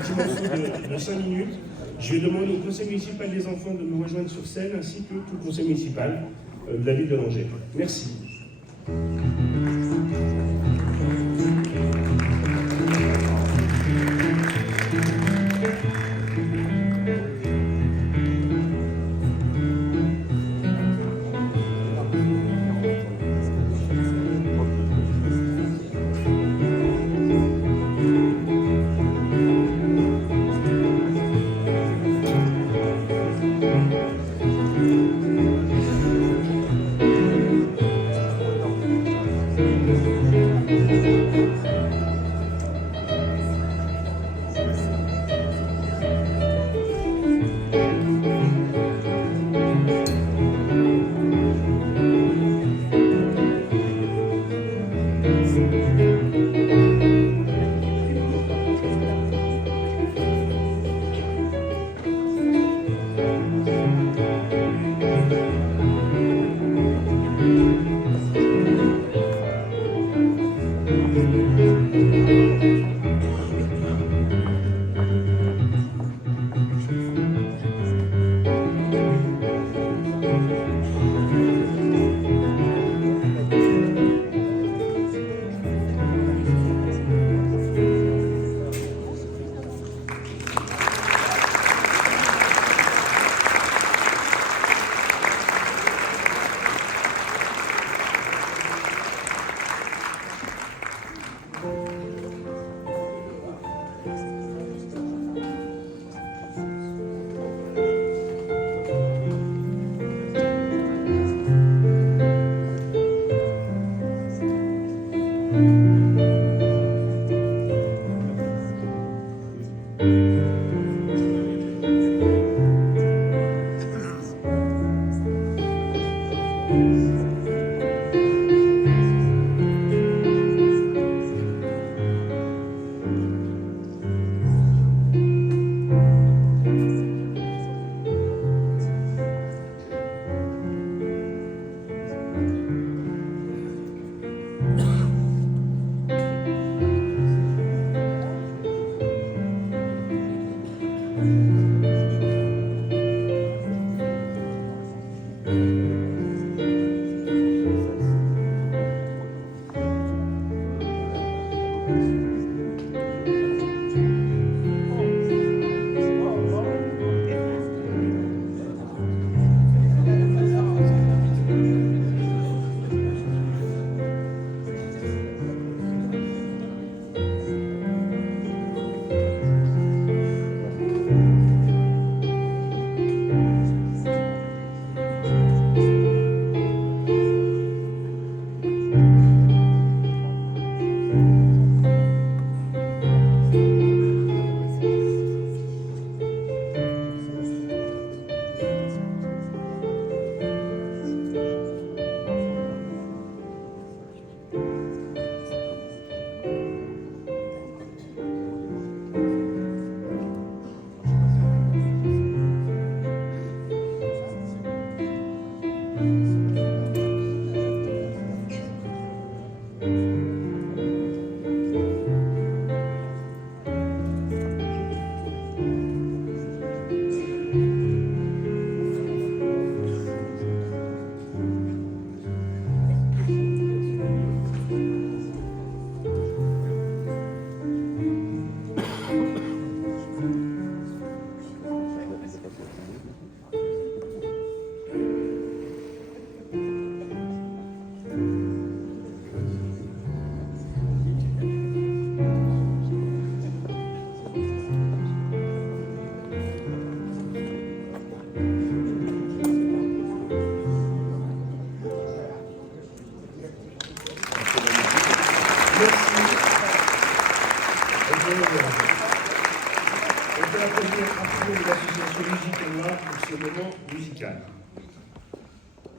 petit morceau de 5 minutes. Je vais demander au conseil municipal des enfants de me rejoindre sur scène, ainsi que tout le conseil municipal de la ville de Langeais. Merci.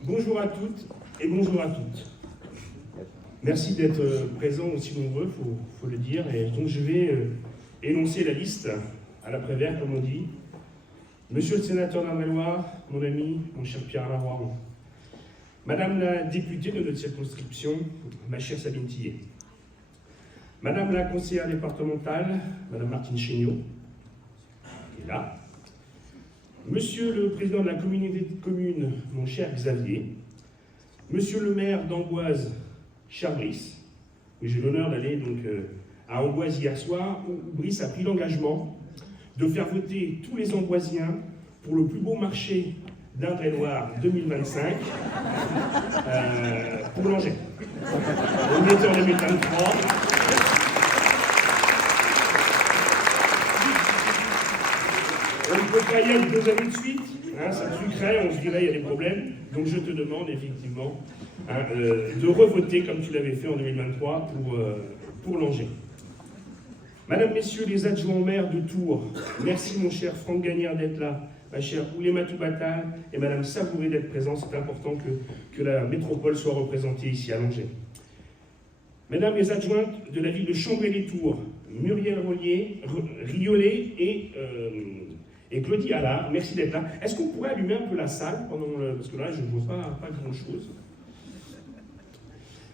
Bonjour à toutes et bonjour à toutes. Merci d'être présents aussi nombreux, faut le dire. Et donc je vais énoncer la liste à l'après-vert, comme on dit. Monsieur le sénateur d'Indre-et-Loire, mon ami, mon cher Pierre Lavoie. Madame la députée de notre circonscription, ma chère Sabine Tillet. Madame la conseillère départementale, Madame Martine Chéniaud. qui est là. Monsieur le président de la communauté de communes, mon cher Xavier. Monsieur le maire d'Amboise, cher Brice. Oui, j'ai l'honneur d'aller donc à Amboise hier soir, où Brice a pris l'engagement de faire voter tous les Amboisiens pour le plus beau marché d'Indre-et-Loire 2025 pour Langeais. On était en 2023. On ne peut pas y aller 2 années de suite, hein, ça sucrait, on se dirait il y a des problèmes. Donc je te demande effectivement de revoter comme tu l'avais fait en 2023 pour Langeais. Madame, Messieurs les adjoints au maire de Tours, merci mon cher Franck Gagnère d'être là, ma chère Oulema Toubatal et Madame Savouré d'être présents. C'est important que la métropole soit représentée ici à Langeais. Mesdames les adjointes de la ville de Chambray-les-Tours, Muriel Riolet et Claudie Allard, merci d'être là. Est-ce qu'on pourrait allumer un peu la salle parce que là je ne vois pas grand-chose.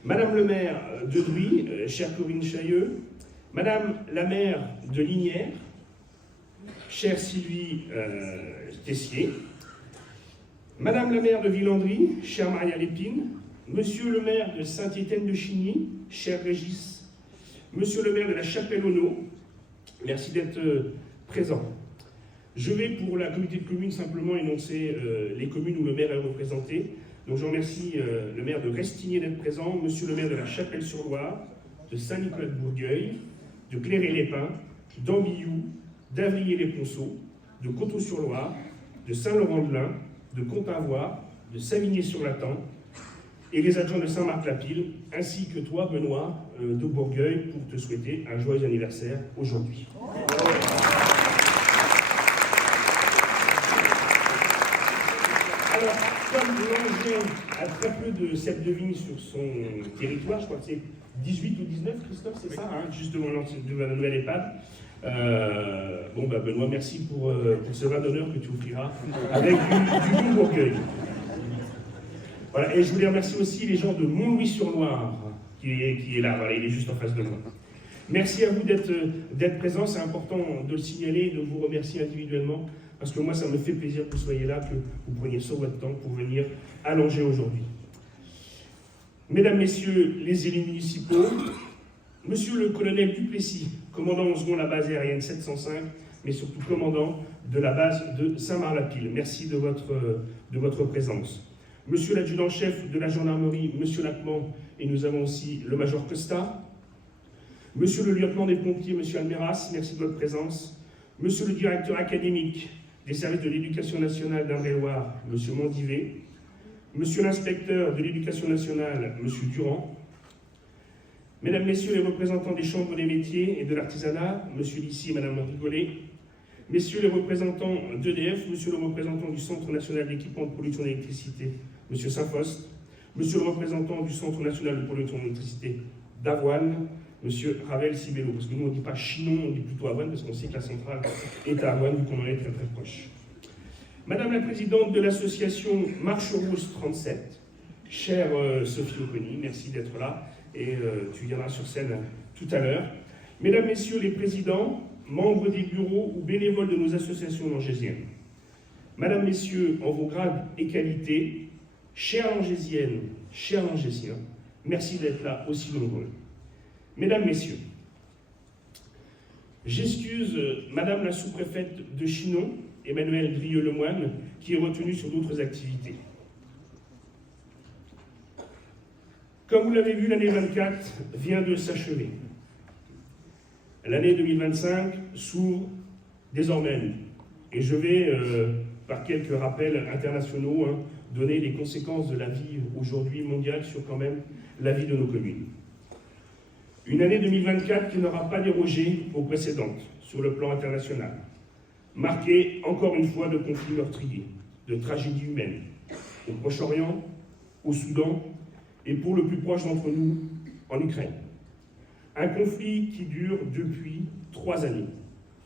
Madame le maire de Druy, chère Corinne Chailleux, Madame la maire de Lignières, chère Sylvie Tessier, Madame la maire de Villandry, chère Maria Lépine, Monsieur le maire de Saint-Étienne-de-Chigny, cher Régis, Monsieur le maire de la Chapelle-Auneau, merci d'être présent. Je vais pour la communauté de communes simplement énoncer les communes où le maire est représenté. Donc je remercie le maire de Restigné d'être présent, Monsieur le maire de la Chapelle-sur-Loire, de Saint-Nicolas-de-Bourgueil, de Cléré-les-Pins, d'Ambillou, d'Avrier-les-Ponceaux, de Coteau-sur-Loire, de Saint-Laurent-de-Lin, de Compiègne, de Savigny-sur-Latan, et les adjoints de Saint-Marc-la-Pile, ainsi que toi, Benoît, de Bourgueil, pour te souhaiter un joyeux anniversaire aujourd'hui. Alors, comme Langeais a très peu de cèpes de vigne sur son territoire, je crois que c'est 18 ou 19, Christophe, c'est ça, hein, juste devant la nouvelle EHPAD. Benoît, merci pour ce vin d'honneur que tu offriras avec du bon Bourgueil. Voilà, et je voulais remercier aussi les gens de Montlouis-sur-Loire, qui est là, voilà, il est juste en face de moi. Merci à vous d'être présents, c'est important de le signaler, de vous remercier individuellement, parce que moi, ça me fait plaisir que vous soyez là, que vous preniez sur votre temps pour venir à Langeais aujourd'hui. Mesdames, Messieurs les élus municipaux, Monsieur le colonel Duplessis, commandant en second la base aérienne 705, mais surtout commandant de la base de Saint-Marc-la-Pile, merci de votre présence. Monsieur l'adjudant-chef de la gendarmerie, Monsieur Lacman, et nous avons aussi le major Costa. Monsieur le lieutenant des pompiers, Monsieur Almeras, merci de votre présence. Monsieur le directeur académique des services de l'éducation nationale d'Indre-et-Loire, Monsieur Mondivet. Monsieur l'inspecteur de l'éducation nationale, Monsieur Durand. Mesdames, Messieurs les représentants des chambres des métiers et de l'artisanat, Monsieur Lissy et Madame Rigolet. Messieurs les représentants d'EDF, Monsieur le représentant du Centre national d'équipement de production d'électricité, Monsieur Saint-Faust, Monsieur le représentant du Centre national de production d'électricité d'Avoine, Monsieur Ravel Sibello, parce que nous on ne dit pas Chinon, on dit plutôt Avoine, parce qu'on sait que la centrale est à Avoine, vu qu'on en est très très proche. Madame la présidente de l'association Marche Rousse 37, chère Sophie Oconi, merci d'être là, et tu viendras sur scène tout à l'heure. Mesdames, Messieurs les présidents, membres des bureaux ou bénévoles de nos associations langésiennes, Madame, Messieurs, en vos grades et qualités, chères langésiennes, chers langésiens, merci d'être là aussi nombreux. Mesdames, Messieurs, j'excuse Madame la sous-préfète de Chinon, Emmanuelle Drieux-Lemoine, qui est retenue sur d'autres activités. Comme vous l'avez vu, l'année 24 vient de s'achever. L'année 2025 s'ouvre désormais à nous. Et je vais, par quelques rappels internationaux, donner les conséquences de la vie aujourd'hui mondiale sur quand même la vie de nos communes. Une année 2024 qui n'aura pas dérogé aux précédentes sur le plan international, marquée encore une fois de conflits meurtriers, de tragédies humaines, au Proche-Orient, au Soudan et pour le plus proche d'entre nous, en Ukraine. Un conflit qui dure depuis 3 années,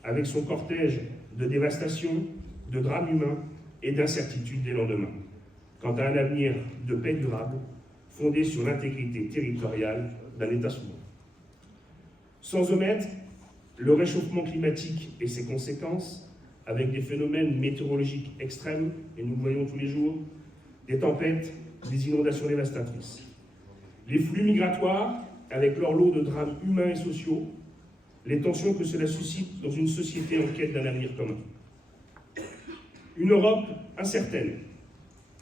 avec son cortège de dévastation, de drames humains et d'incertitudes des lendemains, quant à un avenir de paix durable fondé sur l'intégrité territoriale d'un État souverain. Sans omettre le réchauffement climatique et ses conséquences, avec des phénomènes météorologiques extrêmes, et nous le voyons tous les jours, des tempêtes, des inondations dévastatrices. Les flux migratoires, avec leur lot de drames humains et sociaux, les tensions que cela suscite dans une société en quête d'un avenir commun. Une Europe incertaine,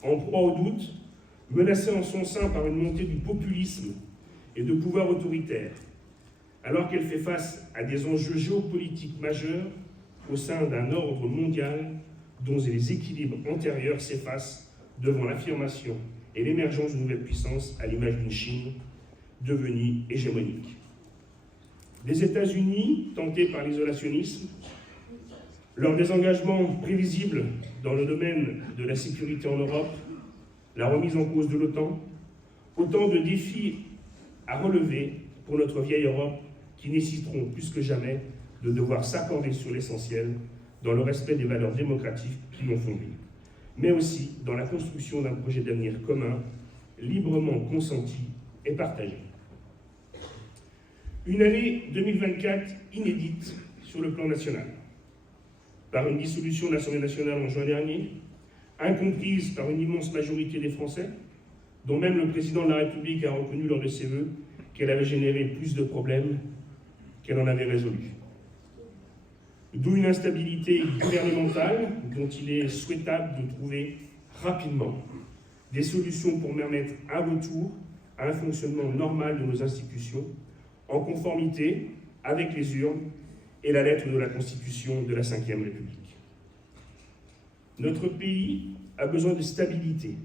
en proie au doute, menacée en son sein par une montée du populisme et de pouvoirs autoritaires, alors qu'elle fait face à des enjeux géopolitiques majeurs au sein d'un ordre mondial dont les équilibres antérieurs s'effacent devant l'affirmation et l'émergence de nouvelles puissances à l'image d'une Chine devenue hégémonique. Des États-Unis, tentés par l'isolationnisme, leur désengagement prévisible dans le domaine de la sécurité en Europe, la remise en cause de l'OTAN, autant de défis à relever pour notre vieille Europe qui nécessiteront plus que jamais de devoir s'accorder sur l'essentiel dans le respect des valeurs démocratiques qui l'ont fondée, mais aussi dans la construction d'un projet d'avenir commun, librement consenti et partagé. Une année 2024 inédite sur le plan national, par une dissolution de l'Assemblée nationale en juin dernier, incomprise par une immense majorité des Français, dont même le président de la République a reconnu lors de ses vœux qu'elle avait généré plus de problèmes qu'elle en avait résolus. D'où une instabilité gouvernementale dont il est souhaitable de trouver rapidement des solutions pour permettre un retour à un fonctionnement normal de nos institutions, en conformité avec les urnes et la lettre de la Constitution de la Ve République. Notre pays a besoin de stabilité.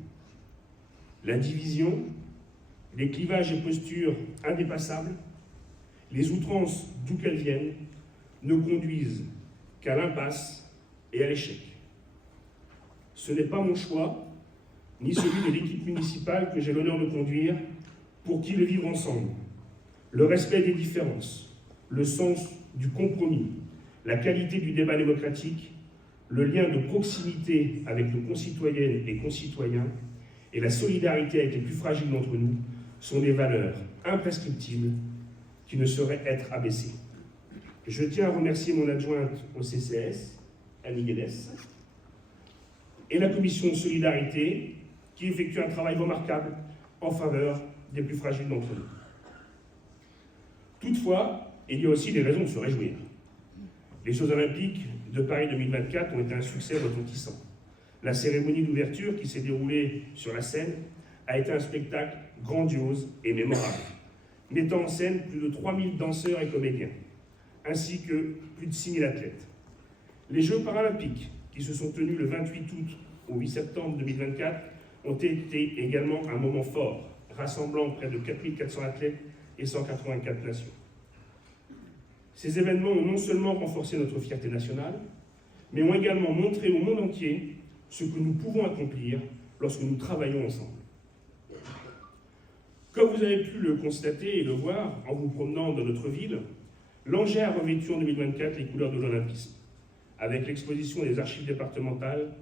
La division, les clivages et postures indépassables, les outrances d'où qu'elles viennent, ne conduisent qu'à l'impasse et à l'échec. Ce n'est pas mon choix, ni celui de l'équipe municipale que j'ai l'honneur de conduire, pour qui le vivre ensemble, le respect des différences, le sens du compromis, la qualité du débat démocratique, le lien de proximité avec nos concitoyennes et concitoyens et la solidarité avec les plus fragiles d'entre nous sont des valeurs imprescriptibles qui ne sauraient être abaissées. Je tiens à remercier mon adjointe au CCS, Annie Guedes, et la commission de solidarité qui effectue un travail remarquable en faveur des plus fragiles d'entre nous. Toutefois, il y a aussi des raisons de se réjouir. Les Jeux Olympiques de Paris 2024 ont été un succès retentissant. La cérémonie d'ouverture qui s'est déroulée sur la scène a été un spectacle grandiose et mémorable, mettant en scène plus de 3000 danseurs et comédiens, ainsi que plus de 6000 athlètes. Les Jeux paralympiques, qui se sont tenus le 28 août au 8 septembre 2024, ont été également un moment fort, rassemblant près de 4400 athlètes et 184 nations. Ces événements ont non seulement renforcé notre fierté nationale, mais ont également montré au monde entier ce que nous pouvons accomplir lorsque nous travaillons ensemble. Comme vous avez pu le constater et le voir en vous promenant dans notre ville, Langeais a revêtu en 2024 les couleurs de l'olympisme, avec l'exposition des archives départementales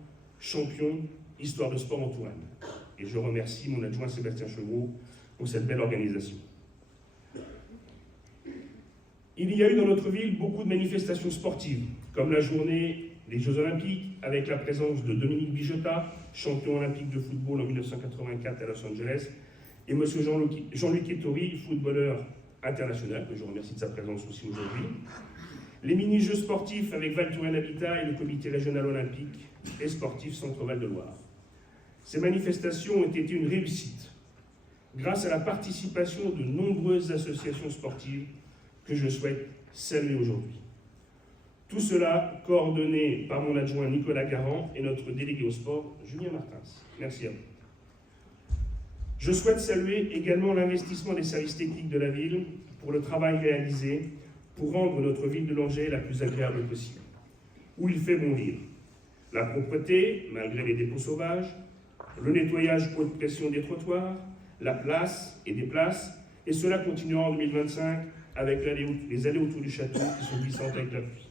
Champion, Histoire de sport en Touraine. Et je remercie mon adjoint Sébastien Chevreau pour cette belle organisation. Il y a eu dans notre ville beaucoup de manifestations sportives, comme la journée des Jeux Olympiques, avec la présence de Dominique Bijotta, champion olympique de football en 1984 à Los Angeles, et M. Jean-Luc Ettori, footballeur international, que je remercie de sa présence aussi aujourd'hui. Les mini-jeux sportifs avec Val Thorens Habitat et le comité régional olympique et sportif Centre-Val de Loire. Ces manifestations ont été une réussite, grâce à la participation de nombreuses associations sportives que je souhaite saluer aujourd'hui. Tout cela coordonné par mon adjoint Nicolas Garand et notre délégué au sport, Julien Martins. Merci à vous. Je souhaite saluer également l'investissement des services techniques de la ville pour le travail réalisé pour rendre notre ville de Langeais la plus agréable possible, où il fait bon vivre. La propreté, malgré les dépôts sauvages, le nettoyage haute pression des trottoirs, la place et des places, et cela continuera en 2025 avec les allées autour du château qui sont glissantes avec la pluie.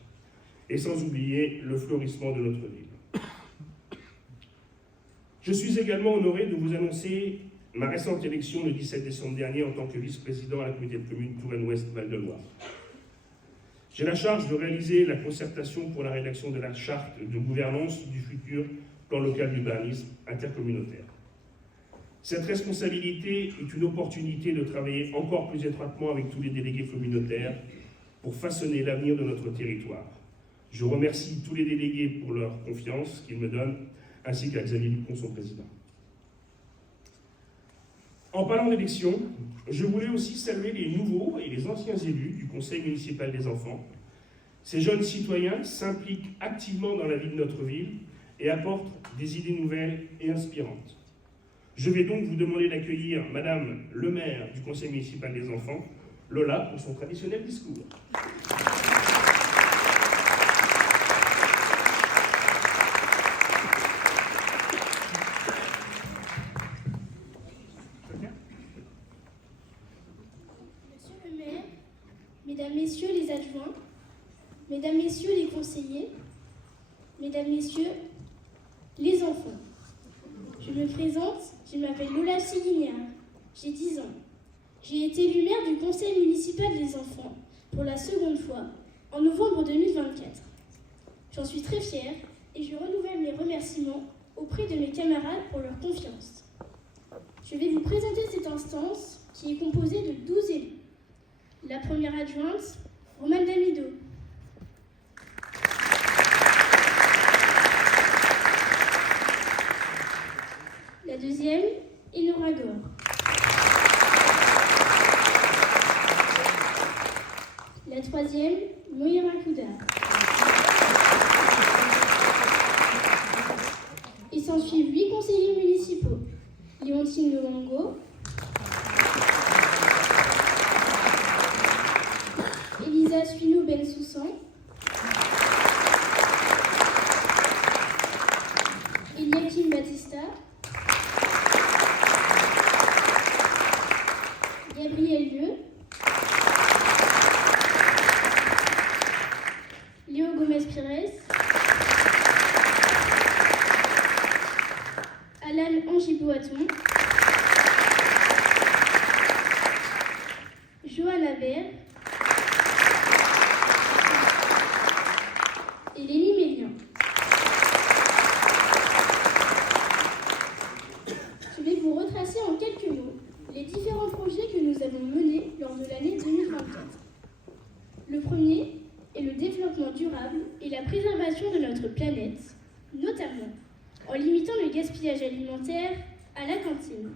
Et sans oublier le fleurissement de notre ville. Je suis également honoré de vous annoncer ma récente élection le 17 décembre dernier en tant que vice-président à la communauté de communes Touraine-Ouest-Val de Loire. J'ai la charge de réaliser la concertation pour la rédaction de la charte de gouvernance du futur plan local d'urbanisme intercommunautaire. Cette responsabilité est une opportunité de travailler encore plus étroitement avec tous les délégués communautaires pour façonner l'avenir de notre territoire. Je remercie tous les délégués pour leur confiance qu'ils me donnent, ainsi qu'à Xavier Dupont, son président. En parlant d'élections, je voulais aussi saluer les nouveaux et les anciens élus du Conseil municipal des enfants. Ces jeunes citoyens s'impliquent activement dans la vie de notre ville et apportent des idées nouvelles et inspirantes. Je vais donc vous demander d'accueillir Madame le maire du Conseil municipal des enfants, Lola, pour son traditionnel discours. Mesdames, Messieurs les adjoints, Mesdames, Messieurs les conseillers, Mesdames, Messieurs les enfants. Je me présente, je m'appelle Lola Seguinière, j'ai 10 ans. J'ai été élue maire du Conseil municipal des enfants pour la seconde fois en novembre 2024. J'en suis très fière et je renouvelle mes remerciements auprès de mes camarades pour leur confiance. Je vais vous présenter cette instance qui est composée de 12 élus. La première adjointe, Romane Damido. La deuxième, Enora Gore. La troisième, Moira Kouda. Il s'ensuit 8 conseillers municipaux. Léontine Luango, Elisa Suino Bensoussan, Eliakim Batista, Gabriel Lieu, Léo Gomez-Pires, Alan Angiboaton, Johanna Baird et Lénie Mélian. Je vais vous retracer en quelques mots les différents projets que nous avons menés lors de l'année 2024. Le premier est le développement durable et la préservation de notre planète, notamment en limitant le gaspillage alimentaire à la cantine.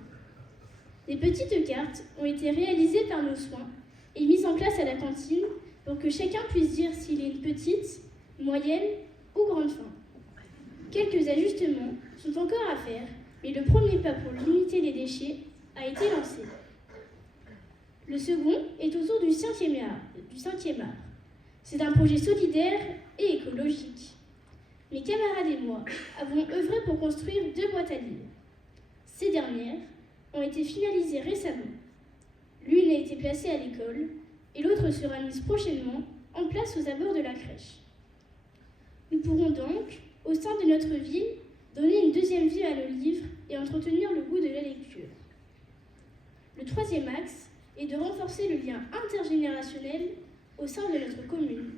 Des petites cartes ont été réalisées par nos soins et mises en place à la cantine pour que chacun puisse dire s'il est une petite, moyenne ou grande faim. Quelques ajustements sont encore à faire, mais le premier pas pour limiter les déchets a été lancé. Le second est autour du 5e art. C'est un projet solidaire et écologique. Mes camarades et moi avons œuvré pour construire 2 boîtes à livres. Ces dernières ont été finalisées récemment. L'une a été placée à l'école et l'autre sera mise prochainement en place aux abords de la crèche. Nous pourrons donc, au sein de notre ville, donner une deuxième vie à nos livres et entretenir le goût de la lecture. Le troisième axe est de renforcer le lien intergénérationnel au sein de notre commune.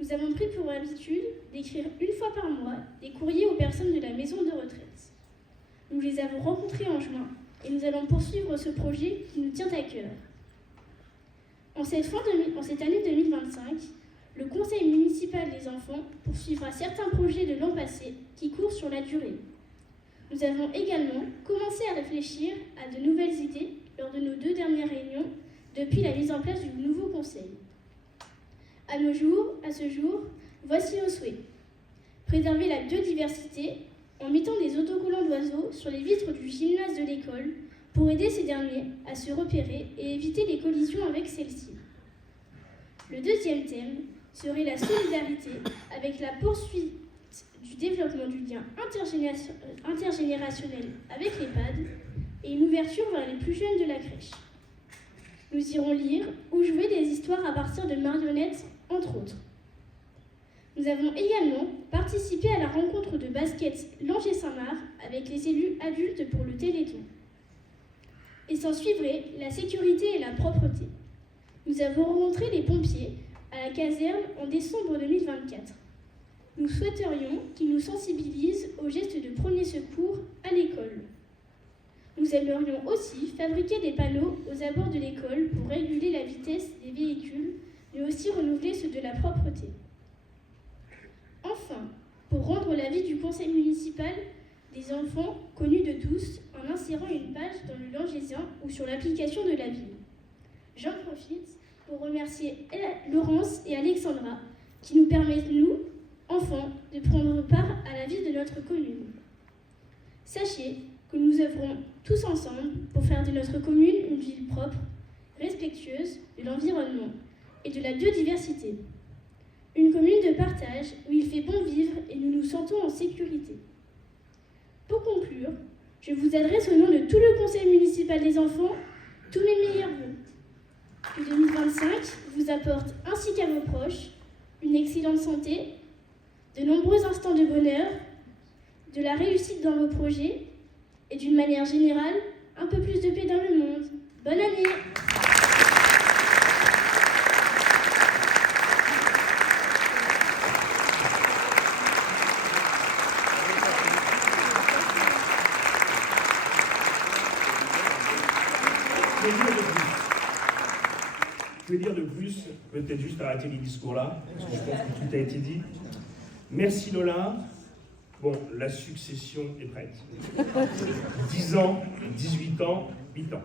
Nous avons pris pour habitude d'écrire 1 fois par mois des courriers aux personnes de la maison de retraite. Nous les avons rencontrés en juin et nous allons poursuivre ce projet qui nous tient à cœur. En cette année 2025, le Conseil municipal des enfants poursuivra certains projets de l'an passé qui courent sur la durée. Nous avons également commencé à réfléchir à de nouvelles idées lors de nos 2 dernières réunions depuis la mise en place du nouveau conseil. À ce jour, voici nos souhaits. Préserver la biodiversité en mettant des autocollants d'oiseaux sur les vitres du gymnase de l'école pour aider ces derniers à se repérer et éviter les collisions avec celles-ci. Le deuxième thème serait la solidarité avec la poursuite du développement du lien intergénérationnel avec l'EHPAD et une ouverture vers les plus jeunes de la crèche. Nous irons lire ou jouer des histoires à partir de marionnettes, entre autres. Nous avons également participé à la rencontre de basket Langeais-Saint-Marc avec les élus adultes pour le Téléthon. Et s'en suivrait la sécurité et la propreté. Nous avons rencontré les pompiers à la caserne en décembre 2024. Nous souhaiterions qu'ils nous sensibilisent aux gestes de premier secours à l'école. Nous aimerions aussi fabriquer des panneaux aux abords de l'école pour réguler la vitesse des véhicules, mais aussi renouveler ceux de la propreté. Enfin, pour rendre l'avis du conseil municipal des enfants connus de tous en insérant une page dans le Langésien ou sur l'application de la ville. J'en profite pour remercier Laurence et Alexandra qui nous permettent, nous, enfants, de prendre part à la vie de notre commune. Sachez que nous œuvrons tous ensemble pour faire de notre commune une ville propre, respectueuse de l'environnement et de la biodiversité. Une commune de partage où il fait bon vivre et nous nous sentons en sécurité. Pour conclure, je vous adresse au nom de tout le conseil municipal des enfants tous mes meilleurs vœux. Que 2025 vous apporte, ainsi qu'à vos proches, une excellente santé, de nombreux instants de bonheur, de la réussite dans vos projets et d'une manière générale, un peu plus de paix dans le monde. Bonne année! Je vais dire de plus, peut-être juste arrêter les discours là, parce que je pense que tout a été dit. Merci Lola. Bon, la succession est prête. 10 ans, 18 ans, 8 ans.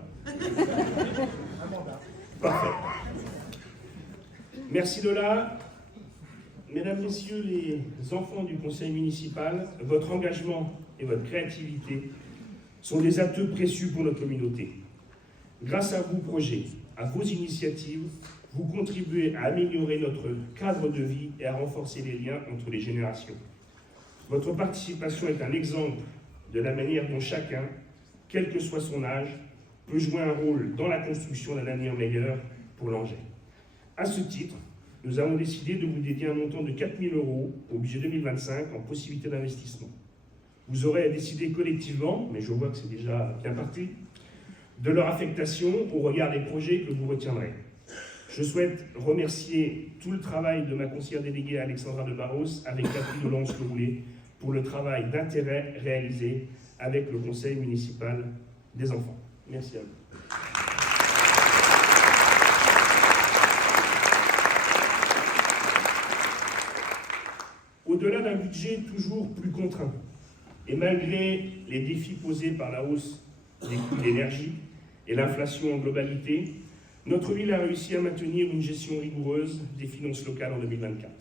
Parfait. Merci Lola. Mesdames, Messieurs les enfants du conseil municipal, votre engagement et votre créativité sont des atouts précieux pour notre communauté. Grâce à vos projets, à vos initiatives, vous contribuez à améliorer notre cadre de vie et à renforcer les liens entre les générations. Votre participation est un exemple de la manière dont chacun, quel que soit son âge, peut jouer un rôle dans la construction d'un avenir meilleur pour l'Angers. À ce titre, nous avons décidé de vous dédier un montant de 4 000 € au budget 2025 en possibilité d'investissement. Vous aurez à décider collectivement, mais je vois que c'est déjà bien parti, de leur affectation au regard des projets que vous retiendrez. Je souhaite remercier tout le travail de ma conseillère déléguée Alexandra de Barros avec l'appui de Laurence Leroulet pour le travail d'intérêt réalisé avec le conseil municipal des enfants. Merci à vous. Au-delà d'un budget toujours plus contraint, et malgré les défis posés par la hausse des coûts de l'énergie et l'inflation en globalité, notre ville a réussi à maintenir une gestion rigoureuse des finances locales en 2024.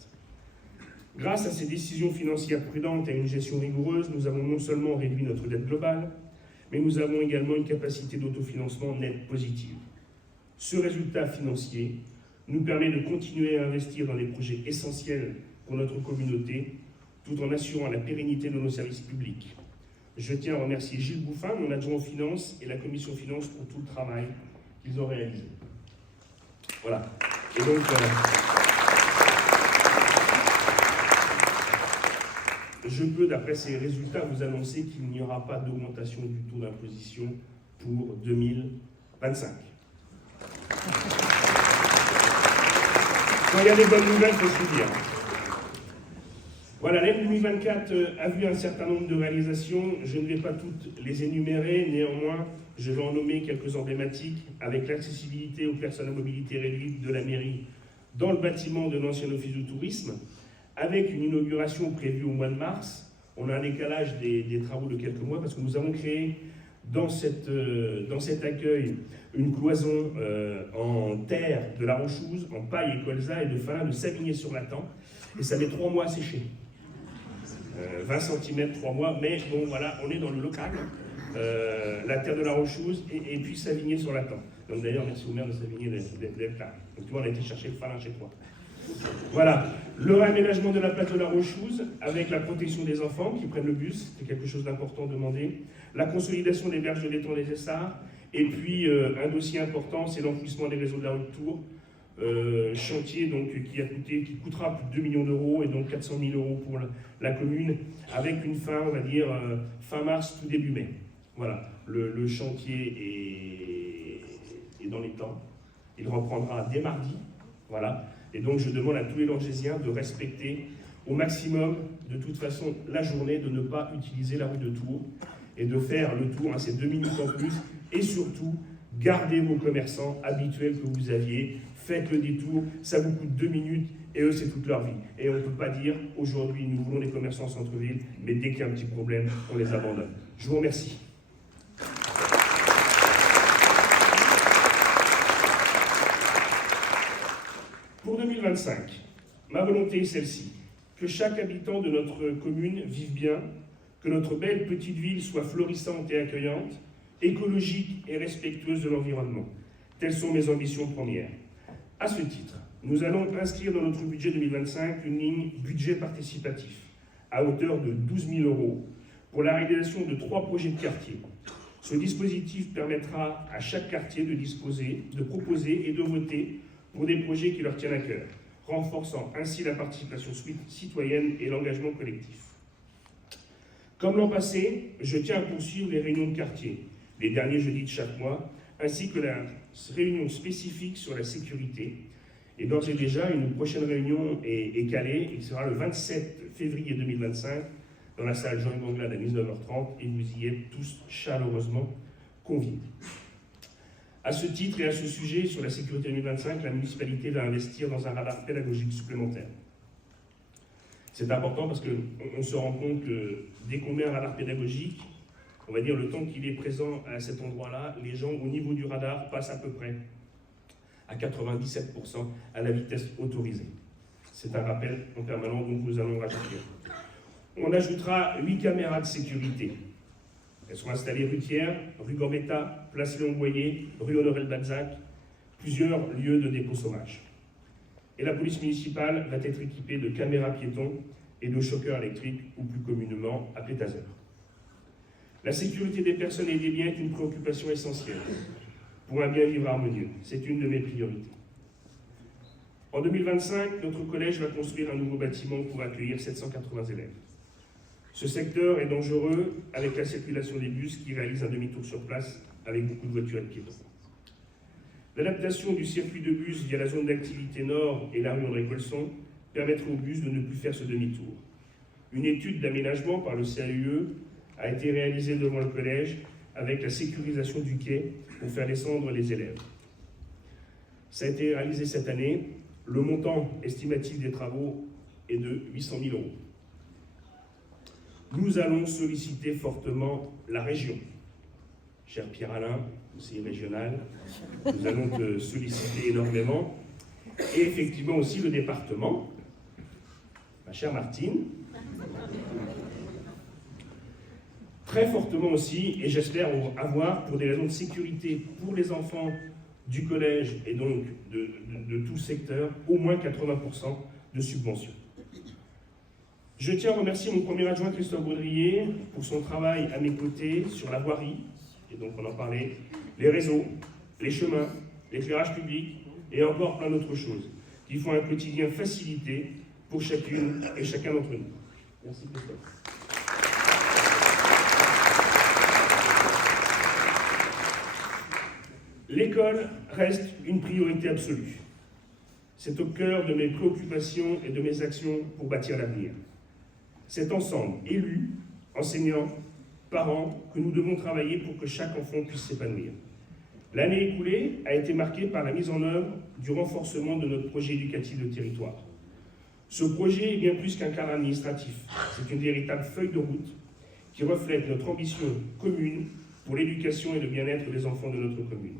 Grâce à ces décisions financières prudentes et à une gestion rigoureuse, nous avons non seulement réduit notre dette globale, mais nous avons également une capacité d'autofinancement nette positive. Ce résultat financier nous permet de continuer à investir dans des projets essentiels pour notre communauté, tout en assurant la pérennité de nos services publics. Je tiens à remercier Gilles Bouffin, mon adjoint aux finances, et la commission finances pour tout le travail qu'ils ont réalisé. Voilà. Et donc, je peux, d'après ces résultats, vous annoncer qu'il n'y aura pas d'augmentation du taux d'imposition pour 2025. Quand il y a des bonnes nouvelles, il faut se le dire. Voilà, l'année 2024 a vu un certain nombre de réalisations. Je ne vais pas toutes les énumérer, néanmoins, je vais en nommer quelques emblématiques avec l'accessibilité aux personnes à mobilité réduite de la mairie dans le bâtiment de l'ancien office de tourisme, avec une inauguration prévue au mois de mars. On a un décalage des travaux de quelques mois parce que nous avons créé dans cet accueil une cloison en terre de la Rochouse, en paille et colza et de fin de Savigny-sur-Latan, et ça met 3 mois à sécher. 20 cm, 3 mois, mais bon voilà, on est dans le local, la terre de la Rochouse et puis Savigny-sur-Latan. Donc d'ailleurs, merci au maire de Savigny d'être là. Donc tu vois, on a été chercher le falin chez toi. Voilà, le réaménagement de la place de la Rochouse avec la protection des enfants qui prennent le bus, c'est quelque chose d'important demandé. La consolidation des berges de l'étang des Essarts, et puis un dossier important, c'est l'enfouissement des réseaux de la rue de Tours. Chantier donc, qui coûtera plus de 2 millions d'euros et donc 400 000 € pour la commune, avec une fin, on va dire, fin mars, tout début mai. Voilà, le chantier est dans les temps. Il reprendra dès mardi, voilà, Et donc je demande à tous les Langésiens de respecter au maximum, de toute façon, la journée, de ne pas utiliser la rue de Tours et de faire le tour, ces 2 minutes en plus, et surtout, gardez vos commerçants habituels que vous aviez, faites le détour, ça vous coûte 2 minutes, et eux, c'est toute leur vie. Et on ne peut pas dire, aujourd'hui, nous voulons des commerçants en centre-ville, mais dès qu'il y a un petit problème, on les abandonne. Je vous remercie. Pour 2025, ma volonté est celle-ci, que chaque habitant de notre commune vive bien, que notre belle petite ville soit florissante et accueillante, écologique et respectueuse de l'environnement. Telles sont mes ambitions premières. À ce titre, nous allons inscrire dans notre budget 2025 une ligne budget participatif à hauteur de 12 000 € pour la réalisation de 3 projets de quartier. Ce dispositif permettra à chaque quartier de proposer et de voter pour des projets qui leur tiennent à cœur, renforçant ainsi la participation citoyenne et l'engagement collectif. Comme l'an passé, je tiens à poursuivre les réunions de quartier, les derniers jeudis de chaque mois, ainsi que la réunion spécifique sur la sécurité. Et d'ores et déjà, une prochaine réunion est calée. Il sera le 27 février 2025 dans la salle Jean-Yves Anglade à 19h30 et vous y êtes tous chaleureusement conviés. À ce titre et à ce sujet, sur la sécurité 2025, la municipalité va investir dans un radar pédagogique supplémentaire. C'est important parce qu'on se rend compte que dès qu'on met un radar pédagogique, on va dire le temps qu'il est présent à cet endroit-là, les gens au niveau du radar passent à peu près à 97% à la vitesse autorisée. C'est un rappel en permanence, donc nous allons rajouter. On ajoutera 8 caméras de sécurité. Elles seront installées rue Thiers, rue Gambetta, place Léon Boyer, rue Honoré-Balzac, plusieurs lieux de dépôt sauvage. Et la police municipale va être équipée de caméras piétons et de choqueurs électriques, ou plus communément appelés tasers. La sécurité des personnes et des biens est une préoccupation essentielle pour un bien vivre harmonieux. C'est une de mes priorités. En 2025, notre collège va construire un nouveau bâtiment pour accueillir 780 élèves. Ce secteur est dangereux avec la circulation des bus qui réalisent un demi-tour sur place avec beaucoup de voitures et de piétons. L'adaptation du circuit de bus via la zone d'activité nord et la rue André-Colson permettra aux bus de ne plus faire ce demi-tour. Une étude d'aménagement par le CAUE a été réalisée devant le collège avec la sécurisation du quai pour faire descendre les élèves. Ça a été réalisé cette année. Le montant estimatif des travaux est de 800 000 €. Nous allons solliciter fortement la région. Cher Pierre-Alain, conseiller régional, nous allons te solliciter énormément. Et effectivement aussi le département, ma chère Martine. Très fortement aussi, et j'espère avoir, pour des raisons de sécurité pour les enfants du collège et donc de tout secteur, au moins 80% de subventions. Je tiens à remercier mon premier adjoint Christophe Baudrier pour son travail à mes côtés sur la voirie, et donc on en parlait, les réseaux, les chemins, l'éclairage public et encore plein d'autres choses qui font un quotidien facilité pour chacune et chacun d'entre nous. Merci Christophe. L'école reste une priorité absolue. C'est au cœur de mes préoccupations et de mes actions pour bâtir l'avenir. C'est ensemble, élus, enseignants, parents, que nous devons travailler pour que chaque enfant puisse s'épanouir. L'année écoulée a été marquée par la mise en œuvre du renforcement de notre projet éducatif de territoire. Ce projet est bien plus qu'un cadre administratif. C'est une véritable feuille de route qui reflète notre ambition commune pour l'éducation et le bien-être des enfants de notre commune.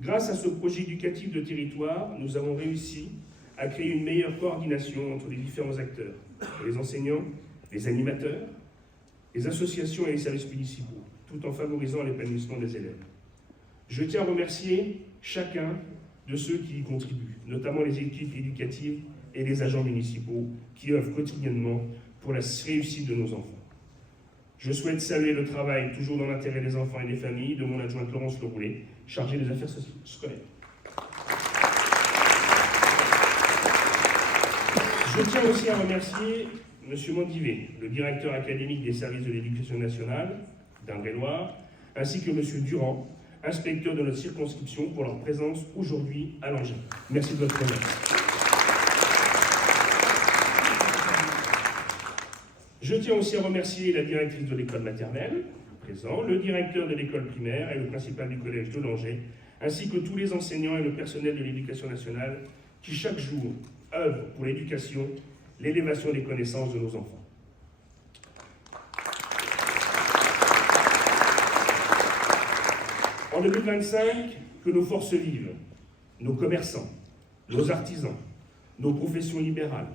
Grâce à ce projet éducatif de territoire, nous avons réussi à créer une meilleure coordination entre les différents acteurs, les enseignants, les animateurs, les associations et les services municipaux, tout en favorisant l'épanouissement des élèves. Je tiens à remercier chacun de ceux qui y contribuent, notamment les équipes éducatives et les agents municipaux qui œuvrent quotidiennement pour la réussite de nos enfants. Je souhaite saluer le travail, toujours dans l'intérêt des enfants et des familles, de mon adjointe Laurence Leroulet, chargée des affaires scolaires. Je tiens aussi à remercier M. Mondivet, le directeur académique des services de l'éducation nationale d'Indre-et-Loire, ainsi que M. Durand, inspecteur de notre circonscription, pour leur présence aujourd'hui à l'Angers. Merci de votre présence. Je tiens aussi à remercier la directrice de l'école maternelle, présent, le directeur de l'école primaire et le principal du collège de Langeais, ainsi que tous les enseignants et le personnel de l'éducation nationale qui chaque jour œuvrent pour l'éducation, l'élévation des connaissances de nos enfants. En 2025, que nos forces vives, nos commerçants, nos artisans, nos professions libérales,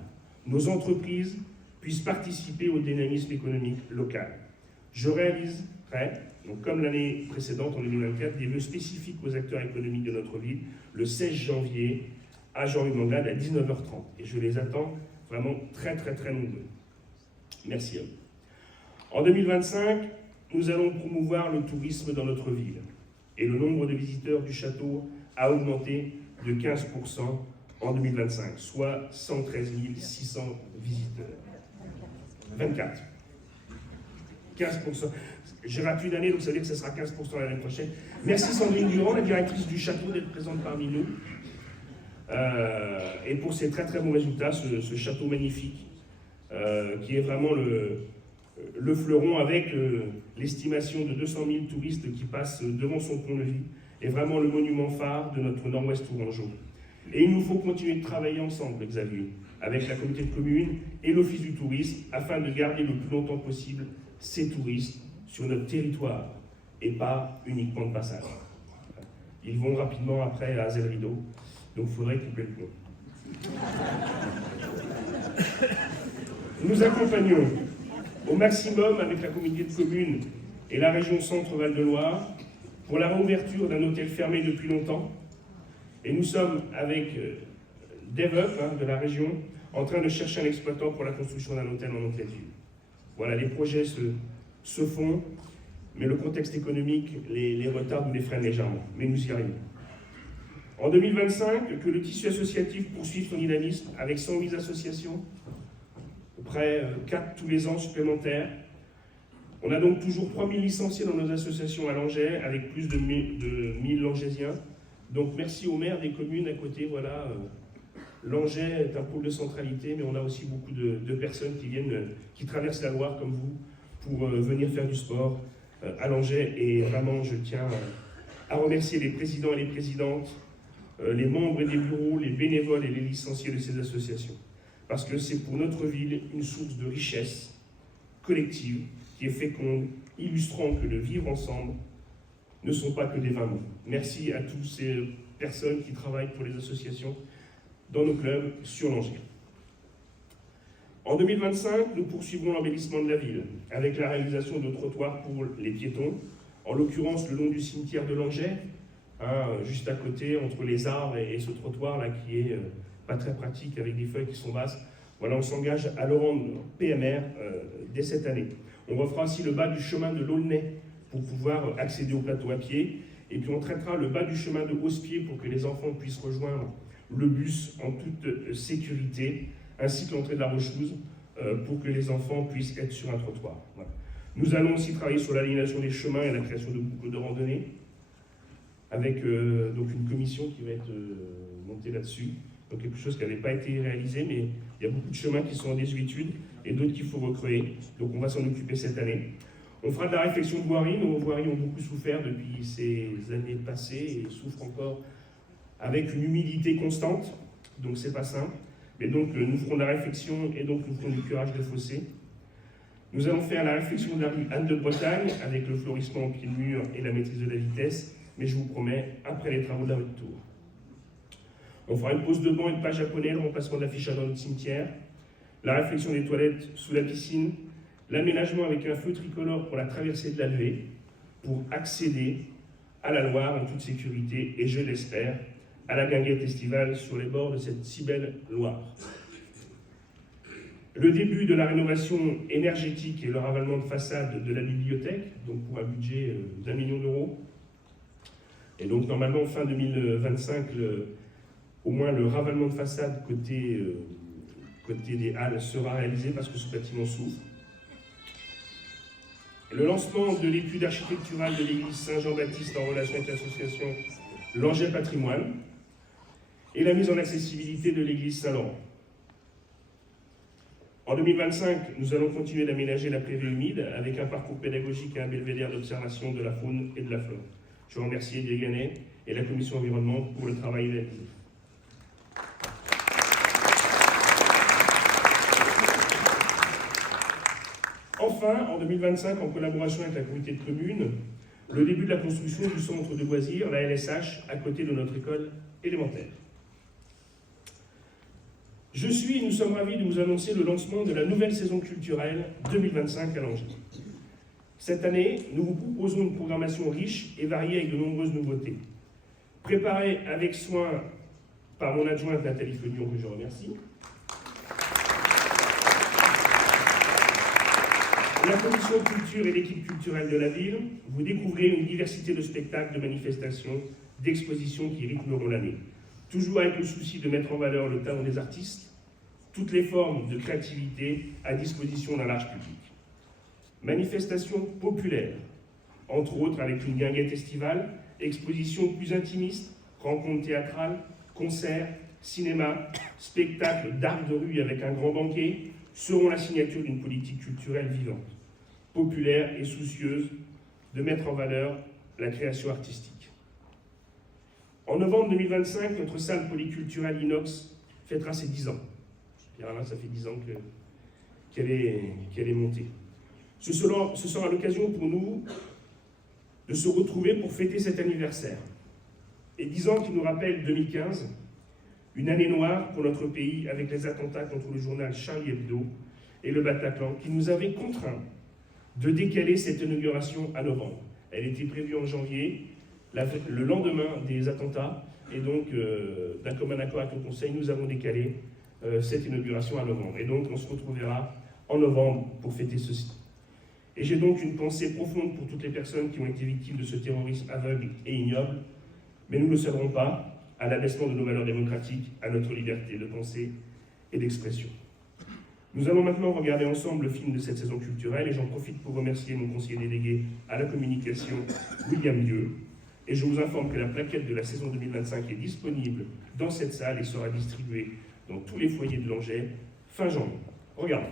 nos entreprises puissent participer au dynamisme économique local. Je réaliserai, donc comme l'année précédente, en 2024, des vœux spécifiques aux acteurs économiques de notre ville, le 16 janvier, à Jean-Louis-Manglade, à 19h30. Et je les attends vraiment très nombreux. Merci à vous. En 2025, nous allons promouvoir le tourisme dans notre ville. Et le nombre de visiteurs du château a augmenté de 15% en 2025, soit 113 600 visiteurs. 24. 15%. J'ai raté une année, donc ça veut dire que ce sera 15% l'année prochaine. Merci Sandrine Durand, la directrice du château, d'être présente parmi nous. Et pour ces très bons résultats, ce château magnifique, qui est vraiment le fleuron avec l'estimation de 200 000 touristes qui passent devant son pont-levis, est vraiment le monument phare de notre nord-ouest tourangeau. Et il nous faut continuer de travailler ensemble, Xavier, avec la communauté de communes et l'office du tourisme, afin de garder le plus longtemps possible ces touristes sur notre territoire, et pas uniquement de passage. Ils vont rapidement après à Azel Rideau, donc il faudrait couper le pont. Nous accompagnons au maximum avec la communauté de communes et la région Centre-Val de Loire pour la réouverture d'un hôtel fermé depuis longtemps. Et nous sommes avec DevUp de la région en train de chercher un exploitant pour la construction d'un hôtel en hôtel-ville. Voilà, les projets se font, mais le contexte économique les retarde ou les freine légèrement. Mais nous y arrivons. En 2025, que le tissu associatif poursuive son dynamisme avec 108 associations, près 4 tous les ans supplémentaires. On a donc toujours 3000 licenciés dans nos associations à Langeais, avec plus de 1000 Langésiens. Donc merci aux maires des communes à côté. Voilà, Langeais est un pôle de centralité, mais on a aussi beaucoup de personnes qui traversent la Loire comme vous pour venir faire du sport à Langeais. Et vraiment, je tiens à remercier les présidents et les présidentes, les membres des bureaux, les bénévoles et les licenciés de ces associations. Parce que c'est pour notre ville une source de richesse collective qui est féconde, illustrant que le vivre ensemble ne sont pas que des vains mots. Merci à toutes ces personnes qui travaillent pour les associations dans nos clubs sur Langeais. En 2025, nous poursuivrons l'embellissement de la ville avec la réalisation de trottoirs pour les piétons, en l'occurrence le long du cimetière de Langeais, juste à côté entre les arbres et ce trottoir-là qui est pas très pratique avec des feuilles qui sont basses. Voilà, on s'engage à le rendre PMR dès cette année. On refera aussi le bas du chemin de l'Aulnay pour pouvoir accéder au plateau à pied. Et puis on traitera le bas du chemin de Hausse-Pied pour que les enfants puissent rejoindre le bus en toute sécurité, ainsi que l'entrée de la Rochelouse pour que les enfants puissent être sur un trottoir. Voilà. Nous allons aussi travailler sur l'aliénation des chemins et la création de boucles de randonnée, avec donc une commission qui va être montée là-dessus. Donc quelque chose qui n'avait pas été réalisé, mais il y a beaucoup de chemins qui sont en désuétude et d'autres qu'il faut recréer. Donc on va s'en occuper cette année. On fera de la réflexion de voirie. Nos voiries ont beaucoup souffert depuis ces années passées et souffrent encore avec une humidité constante. Donc c'est pas simple. Mais donc nous ferons de la réflexion et donc nous ferons du curage de fossés. Nous allons faire la réflexion de la rue Anne de Bretagne avec le florissement au pied de mur et la maîtrise de la vitesse. Mais je vous promets, après les travaux de la rue de Tours. On fera une pose de banc et de pas japonais, le remplacement de l'affichage dans notre cimetière, la réflexion des toilettes sous la piscine, l'aménagement avec un feu tricolore pour la traversée de la Levée, pour accéder à la Loire en toute sécurité et, je l'espère, à la guinguette estivale sur les bords de cette si belle Loire. Le début de la rénovation énergétique et le ravalement de façade de la bibliothèque, donc pour un budget d'1 million d'euros. Et donc normalement, fin 2025, au moins le ravalement de façade côté des Halles sera réalisé parce que ce bâtiment souffre. Le lancement de l'étude architecturale de l'église Saint-Jean-Baptiste en relation avec l'association Langeais Patrimoine et la mise en accessibilité de l'église Saint-Laurent. En 2025, nous allons continuer d'aménager la prairie humide avec un parcours pédagogique et un belvédère d'observation de la faune et de la flore. Je remercie Elie Ganet et la Commission environnement pour le travail réalisé. Enfin, en 2025, en collaboration avec la communauté de communes, le début de la construction du centre de loisirs, la LSH, à côté de notre école élémentaire. Nous sommes ravis de vous annoncer le lancement de la nouvelle saison culturelle 2025 à Langeais. Cette année, nous vous proposons une programmation riche et variée avec de nombreuses nouveautés. Préparée avec soin par mon adjointe Nathalie Fenion, que je remercie. La commission culture et l'équipe culturelle de la ville, vous découvrez une diversité de spectacles, de manifestations, d'expositions qui rythmeront l'année. Toujours avec le souci de mettre en valeur le talent des artistes, toutes les formes de créativité à disposition d'un large public. Manifestations populaires, entre autres avec une guinguette estivale, expositions plus intimistes, rencontres théâtrales, concerts, cinéma, spectacles d'art de rue avec un grand banquet, seront la signature d'une politique culturelle vivante, populaire et soucieuse de mettre en valeur la création artistique. En novembre 2025, notre salle polyculturelle Inox fêtera ses 10 ans. Et alors là, ça fait 10 ans qu'elle est montée. Ce sera l'occasion pour nous de se retrouver pour fêter cet anniversaire. Et 10 ans qui nous rappellent 2015, une année noire pour notre pays avec les attentats contre le journal Charlie Hebdo et le Bataclan qui nous avaient contraints de décaler cette inauguration à novembre. Elle était prévue en janvier, le lendemain des attentats, et donc d'un commun accord avec le Conseil, nous avons décalé cette inauguration à novembre. Et donc on se retrouvera en novembre pour fêter ceci. Et j'ai donc une pensée profonde pour toutes les personnes qui ont été victimes de ce terrorisme aveugle et ignoble, mais nous ne céderons pas à l'abaissement de nos valeurs démocratiques, à notre liberté de pensée et d'expression. Nous allons maintenant regarder ensemble le film de cette saison culturelle et j'en profite pour remercier mon conseiller délégué à la communication, William Dieu. Et je vous informe que la plaquette de la saison 2025 est disponible dans cette salle et sera distribuée dans tous les foyers de Langeais fin janvier. Regardez.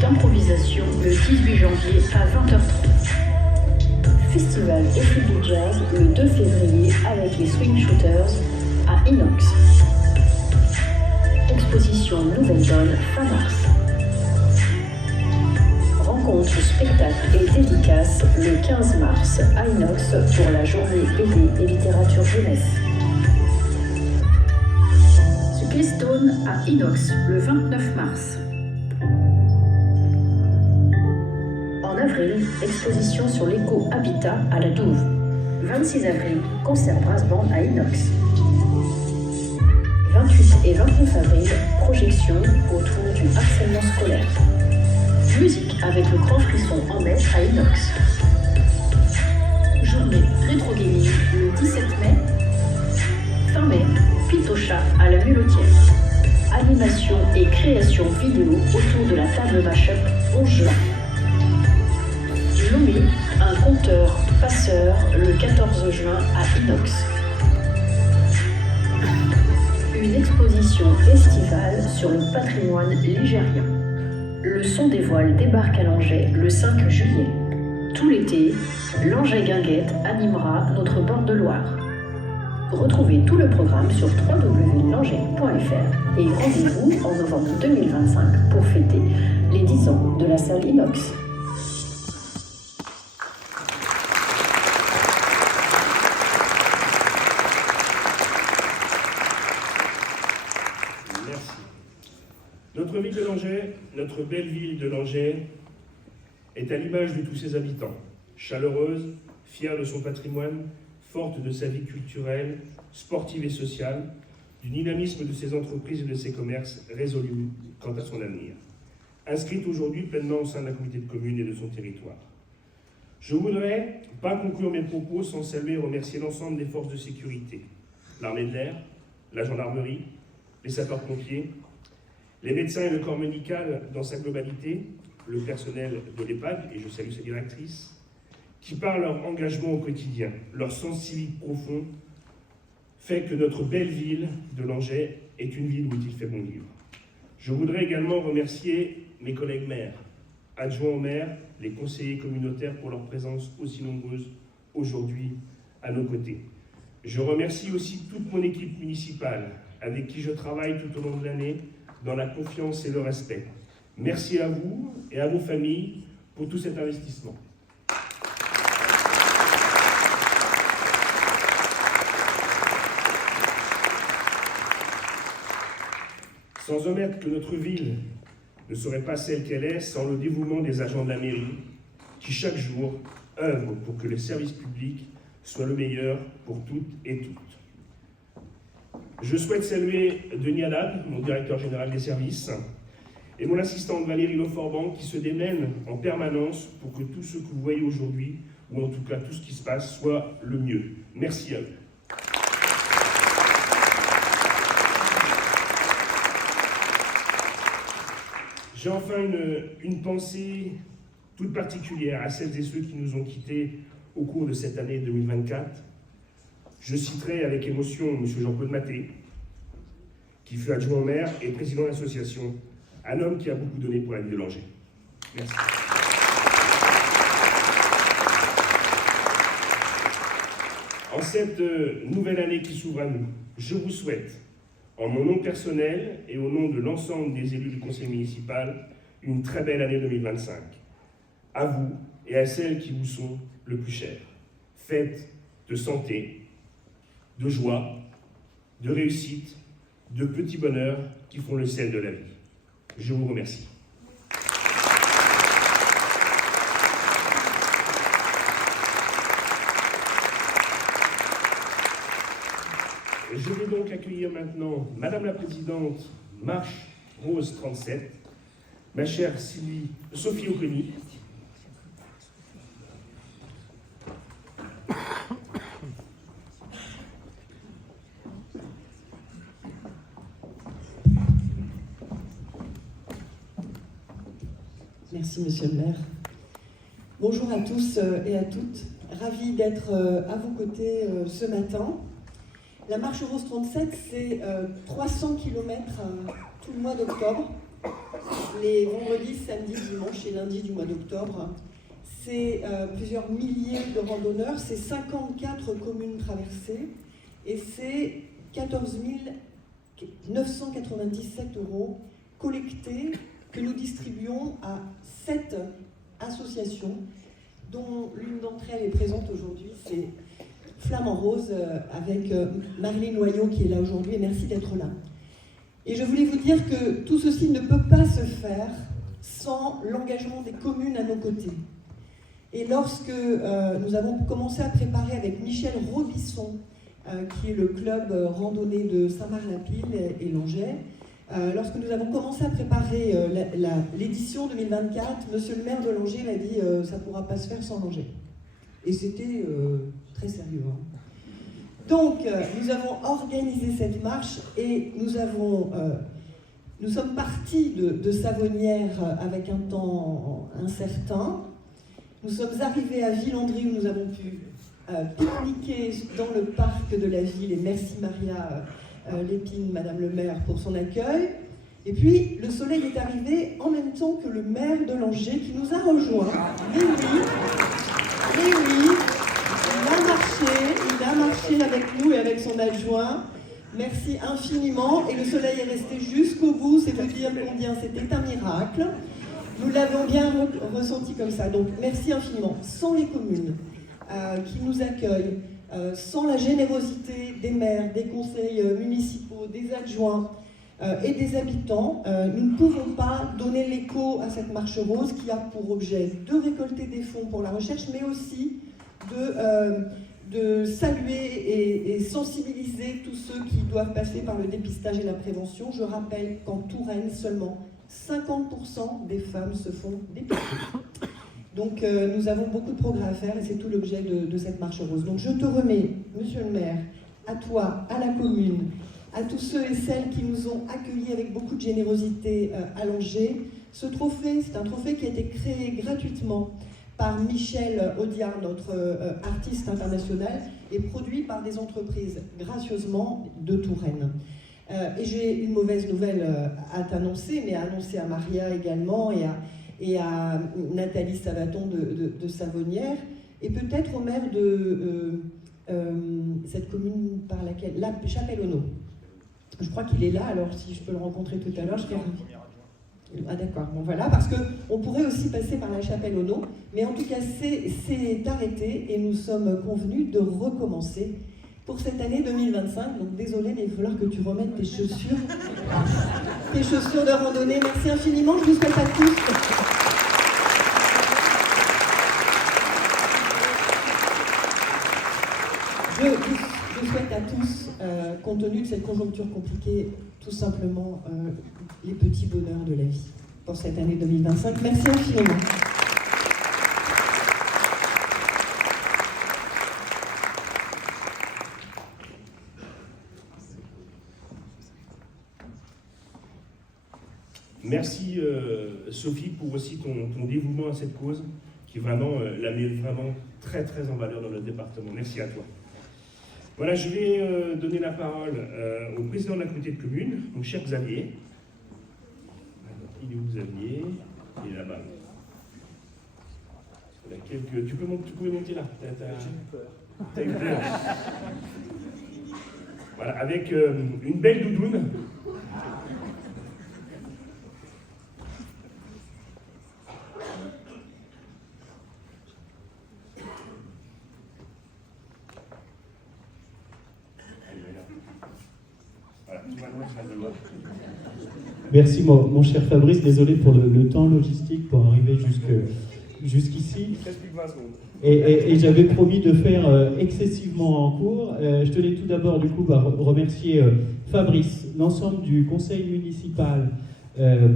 D'improvisation le 18 janvier à 20h30. Festival et football jazz le 2 février avec les Swing Shooters à Inox. Exposition Nouvelle Donne fin mars. Rencontre, spectacle et dédicace le 15 mars à Inox pour la journée BD et littérature jeunesse. Spacetown à Inox le 29 mars. En avril, exposition sur l'éco-habitat à la Douve. 26 avril, concert brass band à Inox. 28 et 29 avril, projection autour du harcèlement scolaire. Musique avec le grand frisson en mai à Inox. Journée rétro gaming le 17 mai. Fin mai, Pitocha à la Muletière. Animation et création vidéo autour de la table Mashup 11 juin. Nommé un conteur-passeur le 14 juin à Inox. Une exposition estivale sur le patrimoine ligérien. Le son des voiles débarque à Langeais le 5 juillet. Tout l'été, Langeais Guinguette animera notre bord de Loire. Retrouvez tout le programme sur www.langeais.fr et rendez-vous en novembre 2025 pour fêter les 10 ans de la salle Inox. Notre ville de Langeais, notre belle ville de Langeais, est à l'image de tous ses habitants, chaleureuse, fière de son patrimoine, forte de sa vie culturelle, sportive et sociale, du dynamisme de ses entreprises et de ses commerces résolus quant à son avenir, inscrite aujourd'hui pleinement au sein de la communauté de communes et de son territoire. Je ne voudrais pas conclure mes propos sans saluer et remercier l'ensemble des forces de sécurité, l'armée de l'air, la gendarmerie, les sapeurs-pompiers, les médecins et le corps médical dans sa globalité, le personnel de l'EHPAD, et je salue sa directrice, qui par leur engagement au quotidien, leur sens civique profond, fait que notre belle ville de Langeais est une ville où il fait bon vivre. Je voudrais également remercier mes collègues maires, adjoints au maire, les conseillers communautaires pour leur présence aussi nombreuse aujourd'hui à nos côtés. Je remercie aussi toute mon équipe municipale avec qui je travaille tout au long de l'année dans la confiance et le respect. Merci à vous et à vos familles pour tout cet investissement. Sans omettre que notre ville ne serait pas celle qu'elle est sans le dévouement des agents de la mairie qui, chaque jour, œuvrent pour que le service public soit le meilleur pour toutes et toutes. Je souhaite saluer Denis Haddad, mon directeur général des services, et mon assistante Valérie Leforban, qui se démènent en permanence pour que tout ce que vous voyez aujourd'hui, ou en tout cas tout ce qui se passe, soit le mieux. Merci à eux. J'ai enfin une pensée toute particulière à celles et ceux qui nous ont quittés au cours de cette année 2024. Je citerai avec émotion M. Jean-Claude Maté, qui fut adjoint au maire et président de l'association, un homme qui a beaucoup donné pour la ville de Langeais. Merci. En cette nouvelle année qui s'ouvre à nous, je vous souhaite, en mon nom personnel et au nom de l'ensemble des élus du conseil municipal, une très belle année 2025. À vous et à celles qui vous sont le plus chères. Faites de santé, de joie, de réussite, de petits bonheurs qui font le sel de la vie. Je vous remercie. Je vais donc accueillir maintenant Madame la Présidente Marche Rose 37, ma chère Sophie Oconi. Merci, Monsieur le maire. Bonjour à tous et à toutes. Ravi d'être à vos côtés ce matin. La Marche Rose 37, c'est 300 km tout le mois d'octobre, les vendredis, samedis, dimanches et lundis du mois d'octobre. C'est plusieurs milliers de randonneurs, c'est 54 communes traversées et c'est 14 997 € collectés que nous distribuons à 7 associations, dont l'une d'entre elles est présente aujourd'hui, c'est Flamme en Rose, avec Marilyn Noyau qui est là aujourd'hui, et merci d'être là. Et je voulais vous dire que tout ceci ne peut pas se faire sans l'engagement des communes à nos côtés. Et lorsque nous avons commencé à préparer avec Michel Robisson, qui est le club randonnée de Saint-Marc-la-Pile et Langeais, lorsque nous avons commencé à préparer l'édition 2024, monsieur le maire de Langeais m'a dit ça ne pourra pas se faire sans Langeais. Et c'était très sérieux. Hein. Donc, nous avons organisé cette marche et nous sommes partis de Savonnières avec un temps incertain. Nous sommes arrivés à Villandry où nous avons pu pique-niquer dans le parc de la ville. Et merci Maria Lépine, Madame le maire, pour son accueil. Et puis, le soleil est arrivé en même temps que le maire de Langeais qui nous a rejoints. Et oui, il a marché avec nous et avec son adjoint. Merci infiniment. Et le soleil est resté jusqu'au bout, c'est vous dire combien c'était un miracle. Nous l'avons bien ressenti comme ça. Donc, merci infiniment. Sans les communes qui nous accueillent, sans la générosité des maires, des conseils municipaux, des adjoints et des habitants, nous ne pouvons pas donner l'écho à cette marche rose qui a pour objet de récolter des fonds pour la recherche, mais aussi de saluer et sensibiliser tous ceux qui doivent passer par le dépistage et la prévention. Je rappelle qu'en Touraine, seulement 50% des femmes se font dépister. Donc nous avons beaucoup de progrès à faire et c'est tout l'objet de cette marche rose. Donc je te remets, monsieur le maire, à toi, à la commune, à tous ceux et celles qui nous ont accueillis avec beaucoup de générosité à Langeais. Ce trophée, c'est un trophée qui a été créé gratuitement par Michel Audiard, notre artiste international, et produit par des entreprises gracieusement de Touraine. Et j'ai une mauvaise nouvelle à t'annoncer, mais à annoncer à Maria également et à Nathalie Savaton de Savonnières, et peut-être au maire de cette commune par laquelle... La Chapelle-Auneau. Je crois qu'il est là, alors si je peux le rencontrer tout à l'heure, je serai ravie. Ah d'accord, bon voilà, parce qu'on pourrait aussi passer par la Chapelle-Auneau, mais en tout cas c'est arrêté et nous sommes convenus de recommencer pour cette année 2025. Donc désolé, mais il va falloir que tu remettes tes chaussures de randonnée. Merci infiniment, je vous souhaite à tous. Je souhaite à tous, compte tenu de cette conjoncture compliquée, tout simplement les petits bonheurs de la vie pour cette année 2025. Merci infiniment. Merci Sophie pour aussi ton dévouement à cette cause qui vraiment la met vraiment très très en valeur dans notre département. Merci à toi. Voilà, je vais donner la parole au président de la communauté de communes, mon cher Xavier. Alors, il est où Xavier? Il est là-bas. Tu peux monter là. T'as eu peur. Voilà, avec une belle doudoune. Merci mon cher Fabrice, désolé pour le temps logistique pour arriver jusqu'ici. Et j'avais promis de faire excessivement en cours. Je tenais tout d'abord du coup remercier Fabrice, l'ensemble du conseil municipal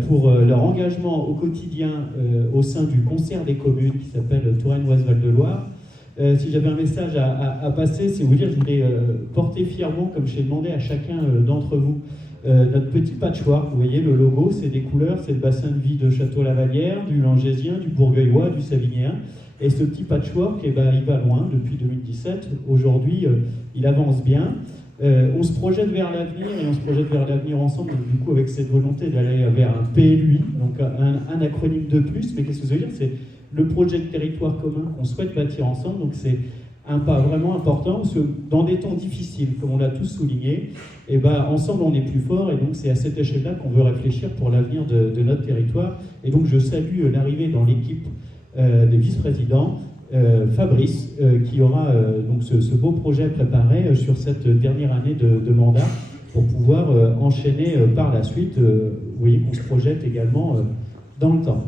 pour leur engagement au quotidien au sein du concert des communes qui s'appelle Touraine-Ouest Val-de-Loire. Si j'avais un message à passer, c'est vous dire, je voulais porter fièrement, comme j'ai demandé à chacun d'entre vous, notre petit patchwork. Vous voyez le logo, c'est des couleurs, c'est le bassin de vie de Château-Lavalière, du Langésien, du Bourgueillois, du Savignéen. Et ce petit patchwork, il va loin depuis 2017. Aujourd'hui, il avance bien. On se projette vers l'avenir et on se projette vers l'avenir ensemble, donc, du coup avec cette volonté d'aller vers un PLUI, donc un acronyme de plus. Mais qu'est-ce que ça veut dire? C'est le projet de territoire commun qu'on souhaite bâtir ensemble. Donc c'est un pas vraiment important, parce que dans des temps difficiles, comme on l'a tous souligné, et ensemble on est plus fort, et donc c'est à cette échelle-là qu'on veut réfléchir pour l'avenir de notre territoire. Et donc je salue l'arrivée dans l'équipe des vice-présidents, Fabrice, qui aura donc ce beau projet préparé sur cette dernière année de mandat, pour pouvoir enchaîner par la suite. Vous voyez qu'on se projette également dans le temps.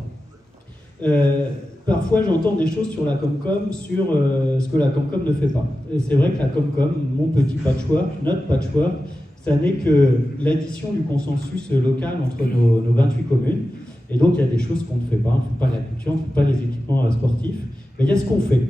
Parfois, j'entends des choses sur la Comcom, sur ce que la Comcom ne fait pas. Et c'est vrai que la Comcom, mon petit patchwork, notre patchwork, ça n'est que l'addition du consensus local entre nos 28 communes. Et donc, il y a des choses qu'on ne fait pas. On ne fait pas la culture, on ne fait pas les équipements sportifs. Mais il y a ce qu'on fait.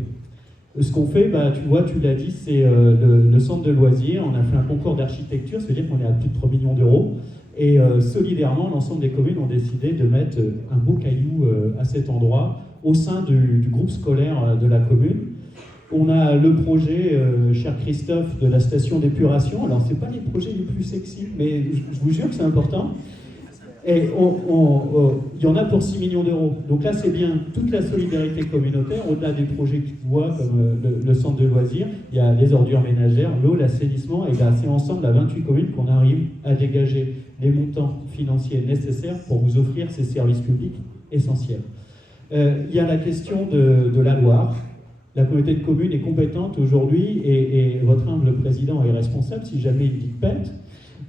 Ce qu'on fait, tu vois, tu l'as dit, c'est le centre de loisirs. On a fait un concours d'architecture, c'est-à-dire qu'on est à plus de 3 millions d'euros. Et solidairement, l'ensemble des communes ont décidé de mettre un beau caillou à cet endroit, au sein du groupe scolaire de la commune. On a le projet, cher Christophe, de la station d'épuration. Alors, ce n'est pas les projets les plus sexy, mais je vous jure que c'est important. Et il y en a pour 6 millions d'euros. Donc là, c'est bien toute la solidarité communautaire, au-delà des projets que tu vois, comme le centre de loisirs. Il y a les ordures ménagères, l'eau, l'assainissement, et c'est ensemble, à 28 communes, qu'on arrive à dégager les montants financiers nécessaires pour vous offrir ces services publics essentiels. Il y a la question de la Loire. La communauté de communes est compétente aujourd'hui et votre humble président est responsable si jamais il dit pète.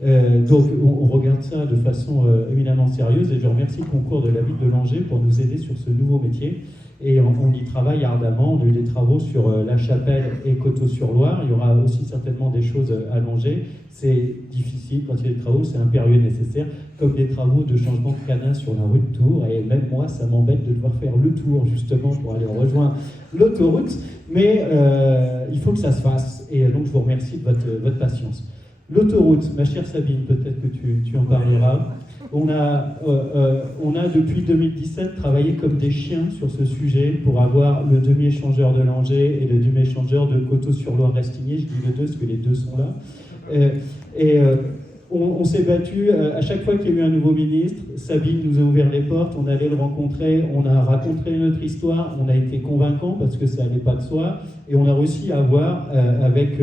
Donc on regarde ça de façon éminemment sérieuse et je remercie le concours de la ville de Langeais pour nous aider sur ce nouveau métier. Et on y travaille ardemment. On a eu des travaux sur La Chapelle et Coteau-sur-Loire. Il y aura aussi certainement des choses à Langeais. C'est difficile quand il y a des travaux, c'est impérieux nécessaire, comme des travaux de changement de canin sur la rue de Tours. Et même moi, ça m'embête de devoir faire le tour justement pour aller rejoindre l'autoroute. Mais il faut que ça se fasse. Et donc je vous remercie de votre patience. L'autoroute, ma chère Sabine, peut-être que tu en parleras. On a depuis 2017 travaillé comme des chiens sur ce sujet pour avoir le demi-échangeur de Langeais et le demi-échangeur de Coteau-sur-Loire-Restigné. Je dis les deux parce que les deux sont là. On s'est battu à chaque fois qu'il y a eu un nouveau ministre. Sabine nous a ouvert les portes, on allait le rencontrer, on a raconté notre histoire, on a été convaincants parce que ça n'allait pas de soi, et on a réussi à avoir avec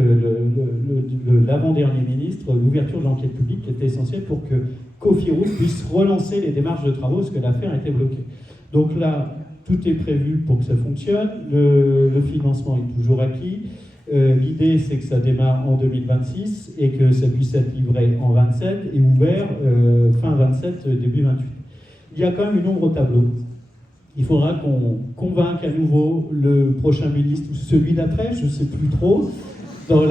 l'avant-dernier ministre l'ouverture de l'enquête publique qui était essentielle pour que Cofiroute puisse relancer les démarches de travaux parce que l'affaire était bloquée. Donc là, tout est prévu pour que ça fonctionne, le financement est toujours acquis. L'idée, c'est que ça démarre en 2026 et que ça puisse être livré en 27 et ouvert fin 27, début 28. Il y a quand même une ombre au tableau. Il faudra qu'on convainque à nouveau le prochain ministre ou celui d'après, je ne sais plus trop, dans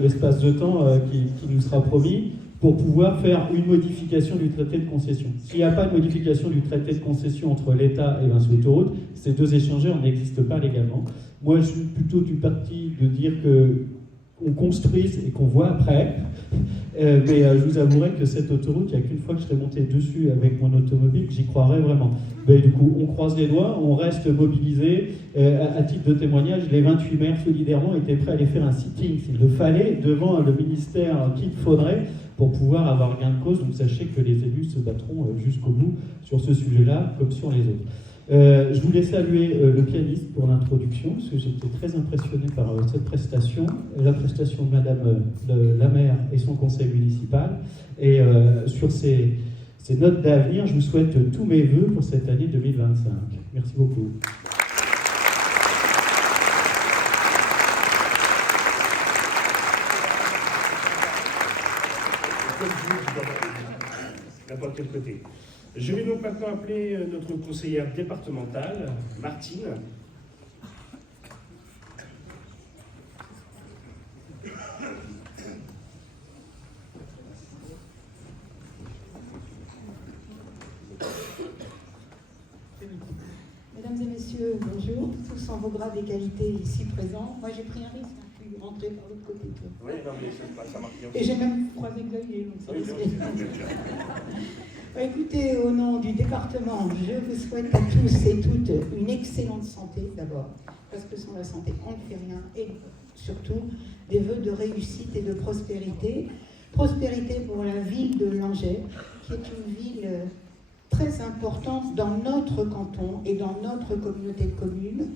l'espace de temps qui nous sera promis, pour pouvoir faire une modification du traité de concession. S'il n'y a pas de modification du traité de concession entre l'État et Vinci Autoroute, ces deux échangeurs n'existent pas légalement. Moi, je suis plutôt du parti de dire qu'on construise et qu'on voit après. Mais je vous avouerai que cette autoroute, il n'y a qu'une fois que je serai monté dessus avec mon automobile, j'y croirais vraiment. Mais du coup, on croise les doigts, on reste mobilisés. À titre de témoignage, les 28 maires solidairement étaient prêts à aller faire un sitting, s'il le fallait, devant le ministère qu'il faudrait pour pouvoir avoir gain de cause. Donc sachez que les élus se battront jusqu'au bout sur ce sujet-là, comme sur les autres. Je voulais saluer le pianiste pour l'introduction, parce que j'étais très impressionné par cette prestation, la prestation de Madame la maire et son conseil municipal. Et sur ces notes d'avenir, je vous souhaite tous mes vœux pour cette année 2025. Merci beaucoup. N'importe quel côté. Je vais donc maintenant appeler notre conseillère départementale, Martine. Mesdames et messieurs, bonjour, tous en vos grades et qualités ici présents. Moi j'ai pris un risque, je suis rentrée par l'autre côté. Oui, non, mais ça marche bien. Et j'ai même croisé Xavier, donc c'est risqué. Écoutez, au nom du département, je vous souhaite à tous et toutes une excellente santé d'abord, parce que sans la santé, on ne fait rien, et surtout des vœux de réussite et de prospérité. Prospérité pour la ville de Langeais, qui est une ville très importante dans notre canton et dans notre communauté de communes.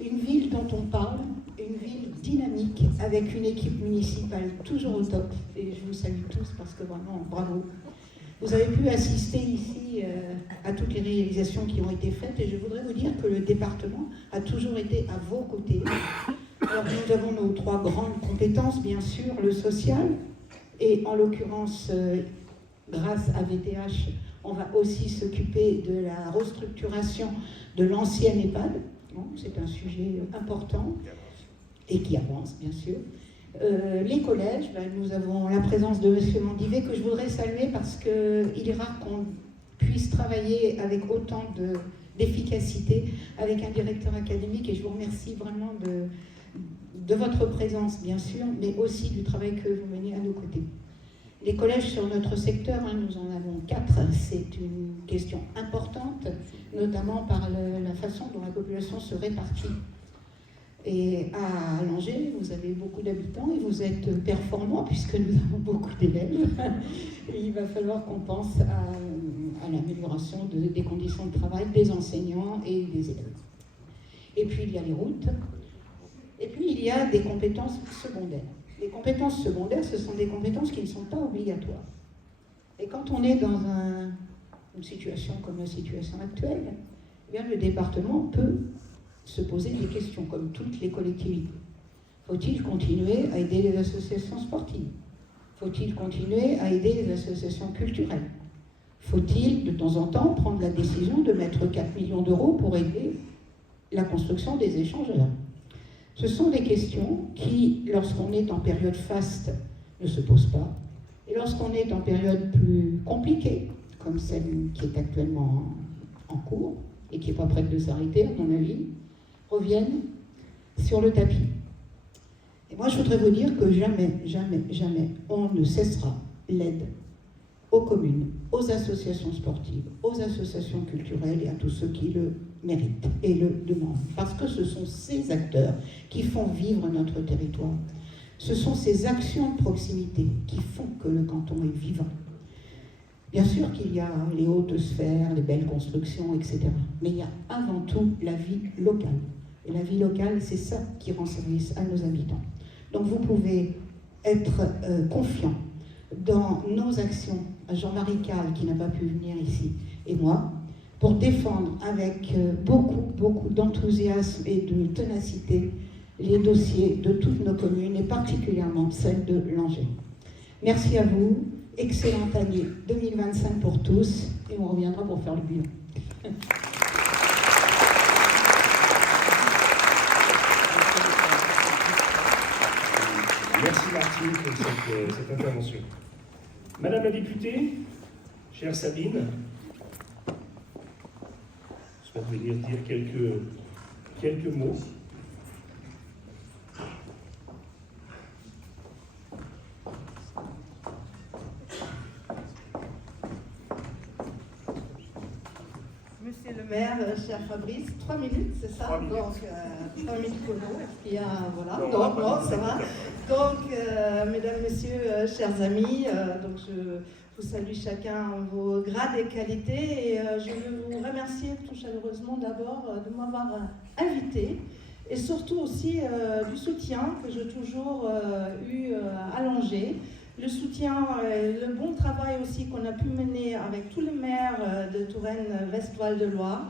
Une ville dont on parle, une ville dynamique, avec une équipe municipale toujours au top. Et je vous salue tous parce que vraiment, bravo. Vous avez pu assister ici à toutes les réalisations qui ont été faites et je voudrais vous dire que le département a toujours été à vos côtés. Alors nous avons nos trois grandes compétences, bien sûr, le social et en l'occurrence, grâce à VTH, on va aussi s'occuper de la restructuration de l'ancienne EHPAD. Bon, c'est un sujet important et qui avance, bien sûr. Les collèges, nous avons la présence de M. Mandivet que je voudrais saluer parce qu'il est rare qu'on puisse travailler avec autant d'efficacité avec un directeur académique et je vous remercie vraiment de votre présence, bien sûr, mais aussi du travail que vous menez à nos côtés. Les collèges sur notre secteur, nous en avons 4, c'est une question importante, notamment par la façon dont la population se répartit. Et à Langeais, vous avez beaucoup d'habitants et vous êtes performants puisque nous avons beaucoup d'élèves. Et il va falloir qu'on pense à l'amélioration des conditions de travail des enseignants et des élèves. Et puis il y a les routes. Et puis il y a des compétences secondaires. Les compétences secondaires, ce sont des compétences qui ne sont pas obligatoires. Et quand on est dans une situation comme la situation actuelle, eh bien, le département peut se poser des questions, comme toutes les collectivités. Faut-il continuer à aider les associations sportives ? Faut-il continuer à aider les associations culturelles? Faut-il, de temps en temps, prendre la décision de mettre 4 millions d'euros pour aider la construction des échangeurs? Ce sont des questions qui, lorsqu'on est en période faste, ne se posent pas. Et lorsqu'on est en période plus compliquée, comme celle qui est actuellement en cours, et qui n'est pas prête de s'arrêter, à mon avis, reviennent sur le tapis. Et moi, je voudrais vous dire que jamais, jamais, jamais, on ne cessera l'aide aux communes, aux associations sportives, aux associations culturelles et à tous ceux qui le méritent et le demandent. Parce que ce sont ces acteurs qui font vivre notre territoire. Ce sont ces actions de proximité qui font que le canton est vivant. Bien sûr qu'il y a les hautes sphères, les belles constructions, etc. Mais il y a avant tout la vie locale. Et la vie locale, c'est ça qui rend service à nos habitants. Donc vous pouvez être confiant dans nos actions, à Jean-Marie Calle qui n'a pas pu venir ici, et moi, pour défendre avec beaucoup d'enthousiasme et de ténacité les dossiers de toutes nos communes, et particulièrement celle de Langeais. Merci à vous, excellente année 2025 pour tous, et on reviendra pour faire le bilan. Merci Martine pour cette intervention. Madame la députée, chère Sabine, je souhaite venir dire quelques mots. Monsieur le maire, cher Fabrice, 3 minutes, c'est ça? 3 minutes. Donc, 3 minutes chrono, est-ce qu'il y a... Voilà, Non, donc, non, ça va. Donc, mesdames, messieurs, chers amis, donc je vous salue chacun en vos grades et qualités, et je veux vous remercier tout chaleureusement d'abord de m'avoir invité, et surtout aussi du soutien que j'ai toujours eu à Langeais. Le soutien, le bon travail aussi qu'on a pu mener avec tous les maires de Touraine-Westval de Loire,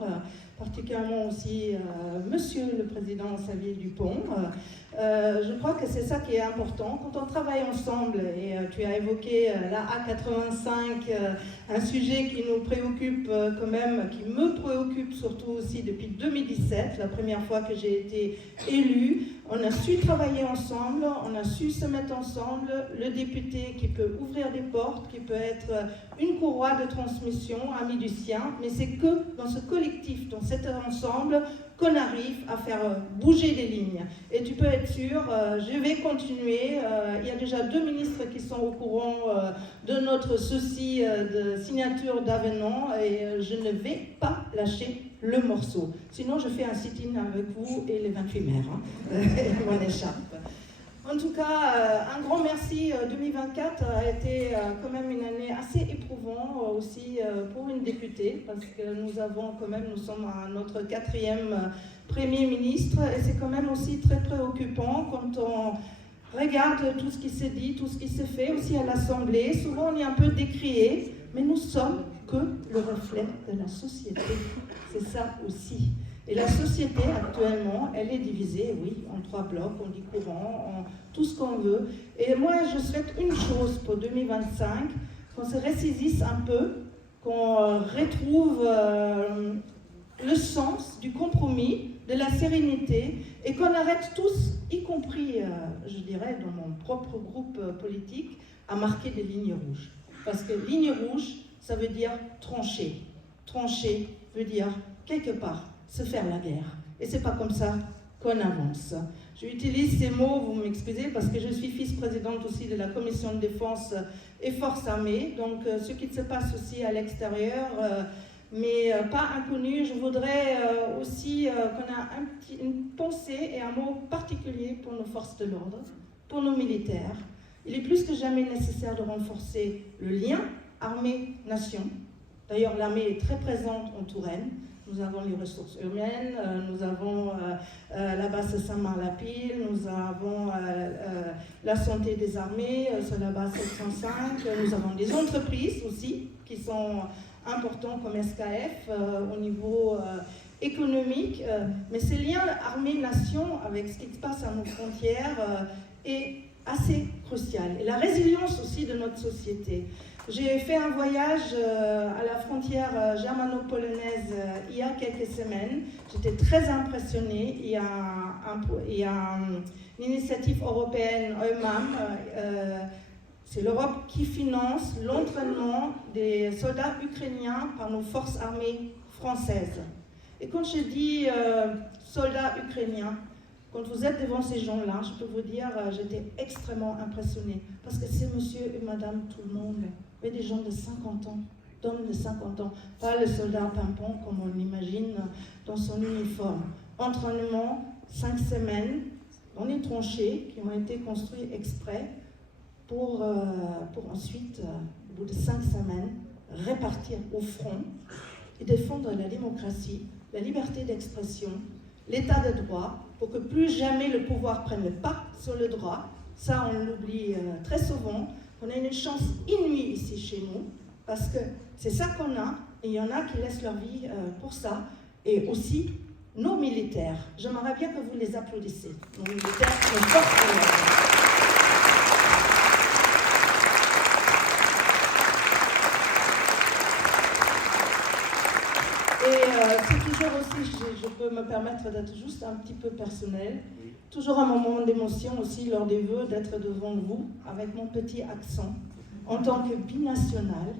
particulièrement aussi Monsieur le Président Xavier Dupont. Je crois que c'est ça qui est important. Quand on travaille ensemble, et tu as évoqué la A85, un sujet qui nous préoccupe quand même, qui me préoccupe surtout aussi depuis 2017, la première fois que j'ai été élue. On a su travailler ensemble, on a su se mettre ensemble, le député qui peut ouvrir des portes, qui peut être une courroie de transmission, ami du sien, mais c'est que dans ce collectif, dans cet ensemble, qu'on arrive à faire bouger des lignes. Et tu peux être sûr, je vais continuer. Il y a déjà 2 ministres qui sont au courant de notre souci de signature d'avenant, et je ne vais pas lâcher le morceau. Sinon, je fais un sit-in avec vous et les 28 maires. Mon écharpe. En tout cas, un grand merci. 2024 a été quand même une année assez éprouvante aussi pour une députée, parce que nous sommes à notre 4e Premier ministre, et c'est quand même aussi très préoccupant quand on regarde tout ce qui s'est dit, tout ce qui s'est fait aussi à l'Assemblée. Souvent, on est un peu décrié, mais nous sommes que le reflet de la société. C'est ça aussi. Et la société, actuellement, elle est divisée, oui, en 3 blocs, on dit courant, en tout ce qu'on veut. Et moi, je souhaite une chose pour 2025, qu'on se ressaisisse un peu, qu'on retrouve le sens du compromis, de la sérénité, et qu'on arrête tous, y compris, je dirais, dans mon propre groupe politique, à marquer des lignes rouges. Parce que ligne rouge, ça veut dire trancher. Trancher veut dire, quelque part, se faire la guerre. Et c'est pas comme ça qu'on avance. J'utilise ces mots, vous m'excusez, parce que je suis vice-présidente aussi de la Commission de défense et forces armées, donc ce qui se passe aussi à l'extérieur, mais pas inconnu. Je voudrais aussi qu'on ait une pensée et un mot particulier pour nos forces de l'ordre, pour nos militaires. Il est plus que jamais nécessaire de renforcer le lien armée-nation. D'ailleurs, l'armée est très présente en Touraine. Nous avons les ressources humaines, nous avons la base Saint-Marc-la-Pile, nous avons la santé des armées sur la base 705, nous avons des entreprises aussi qui sont importantes comme SKF au niveau économique, mais ces liens armée-nation avec ce qui se passe à nos frontières est assez crucial. Et la résilience aussi de notre société. J'ai fait un voyage à la frontière germano-polonaise il y a quelques semaines. J'étais très impressionnée. Il y a une initiative européenne, EUMAM. C'est l'Europe qui finance l'entraînement des soldats ukrainiens par nos forces armées françaises. Et quand je dis soldats ukrainiens, quand vous êtes devant ces gens-là, je peux vous dire, j'étais extrêmement impressionnée. Parce que c'est monsieur et madame tout le monde. Mais des gens de 50 ans, d'hommes de 50 ans. Pas le soldat pimpon comme on l'imagine dans son uniforme. Entraînement, 5 semaines, dans les tranchées qui ont été construites exprès pour ensuite, au bout de 5 semaines, répartir au front et défendre la démocratie, la liberté d'expression, l'état de droit, pour que plus jamais le pouvoir prenne le pas sur le droit. Ça, on l'oublie très souvent. On a une chance inouïe ici chez nous, parce que c'est ça qu'on a, et il y en a qui laissent leur vie pour ça, et aussi nos militaires. J'aimerais bien que vous les applaudissiez. Nos militaires, nos forces de l'ordre. Et c'est toujours aussi, je peux me permettre d'être juste un petit peu personnel, toujours un moment d'émotion aussi lors des vœux d'être devant vous, avec mon petit accent, en tant que binationale.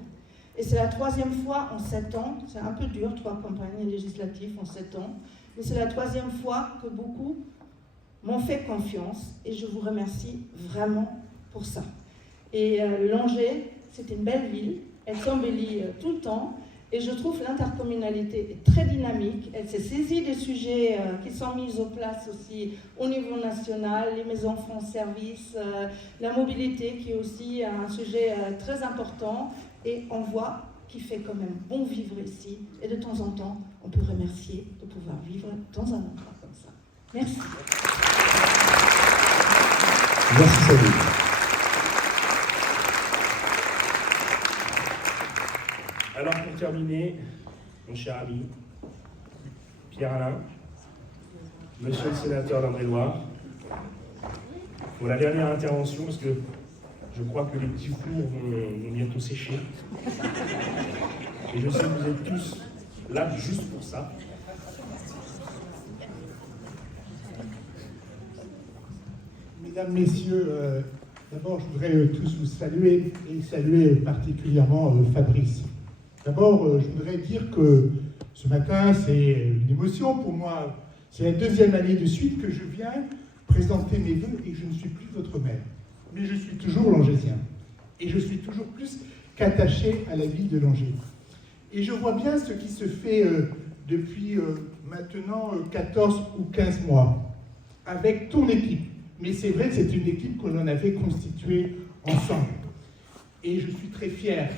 Et c'est la 3e fois en 7 ans, c'est un peu dur, 3 campagnes législatives en 7 ans, mais c'est la 3e fois que beaucoup m'ont fait confiance, et je vous remercie vraiment pour ça. Et Langeais, c'est une belle ville, elle s'embellit tout le temps, et je trouve l'intercommunalité est très dynamique. Elle s'est saisie des sujets qui sont mis en place aussi au niveau national, les maisons France Service, la mobilité qui est aussi un sujet très important. Et on voit qu'il fait quand même bon vivre ici. Et de temps en temps, on peut remercier de pouvoir vivre dans un endroit comme ça. Merci. Merci Sabine. Alors pour terminer, mon cher ami, Pierre-Alain, monsieur le sénateur d'Indre-et-Loire, pour la dernière intervention, parce que je crois que les petits fours vont bientôt sécher. Et je sais que vous êtes tous là juste pour ça. Mesdames, Messieurs, d'abord je voudrais tous vous saluer et saluer particulièrement Fabrice. D'abord, je voudrais dire que ce matin, c'est une émotion pour moi. C'est la 2e année de suite que je viens présenter mes vœux et je ne suis plus votre maire. Mais je suis toujours langésien. Et je suis toujours plus qu'attaché à la ville de Langers. Et je vois bien ce qui se fait depuis maintenant 14 ou 15 mois avec ton équipe. Mais c'est vrai que c'est une équipe que l'on avait constituée ensemble. Et je suis très fier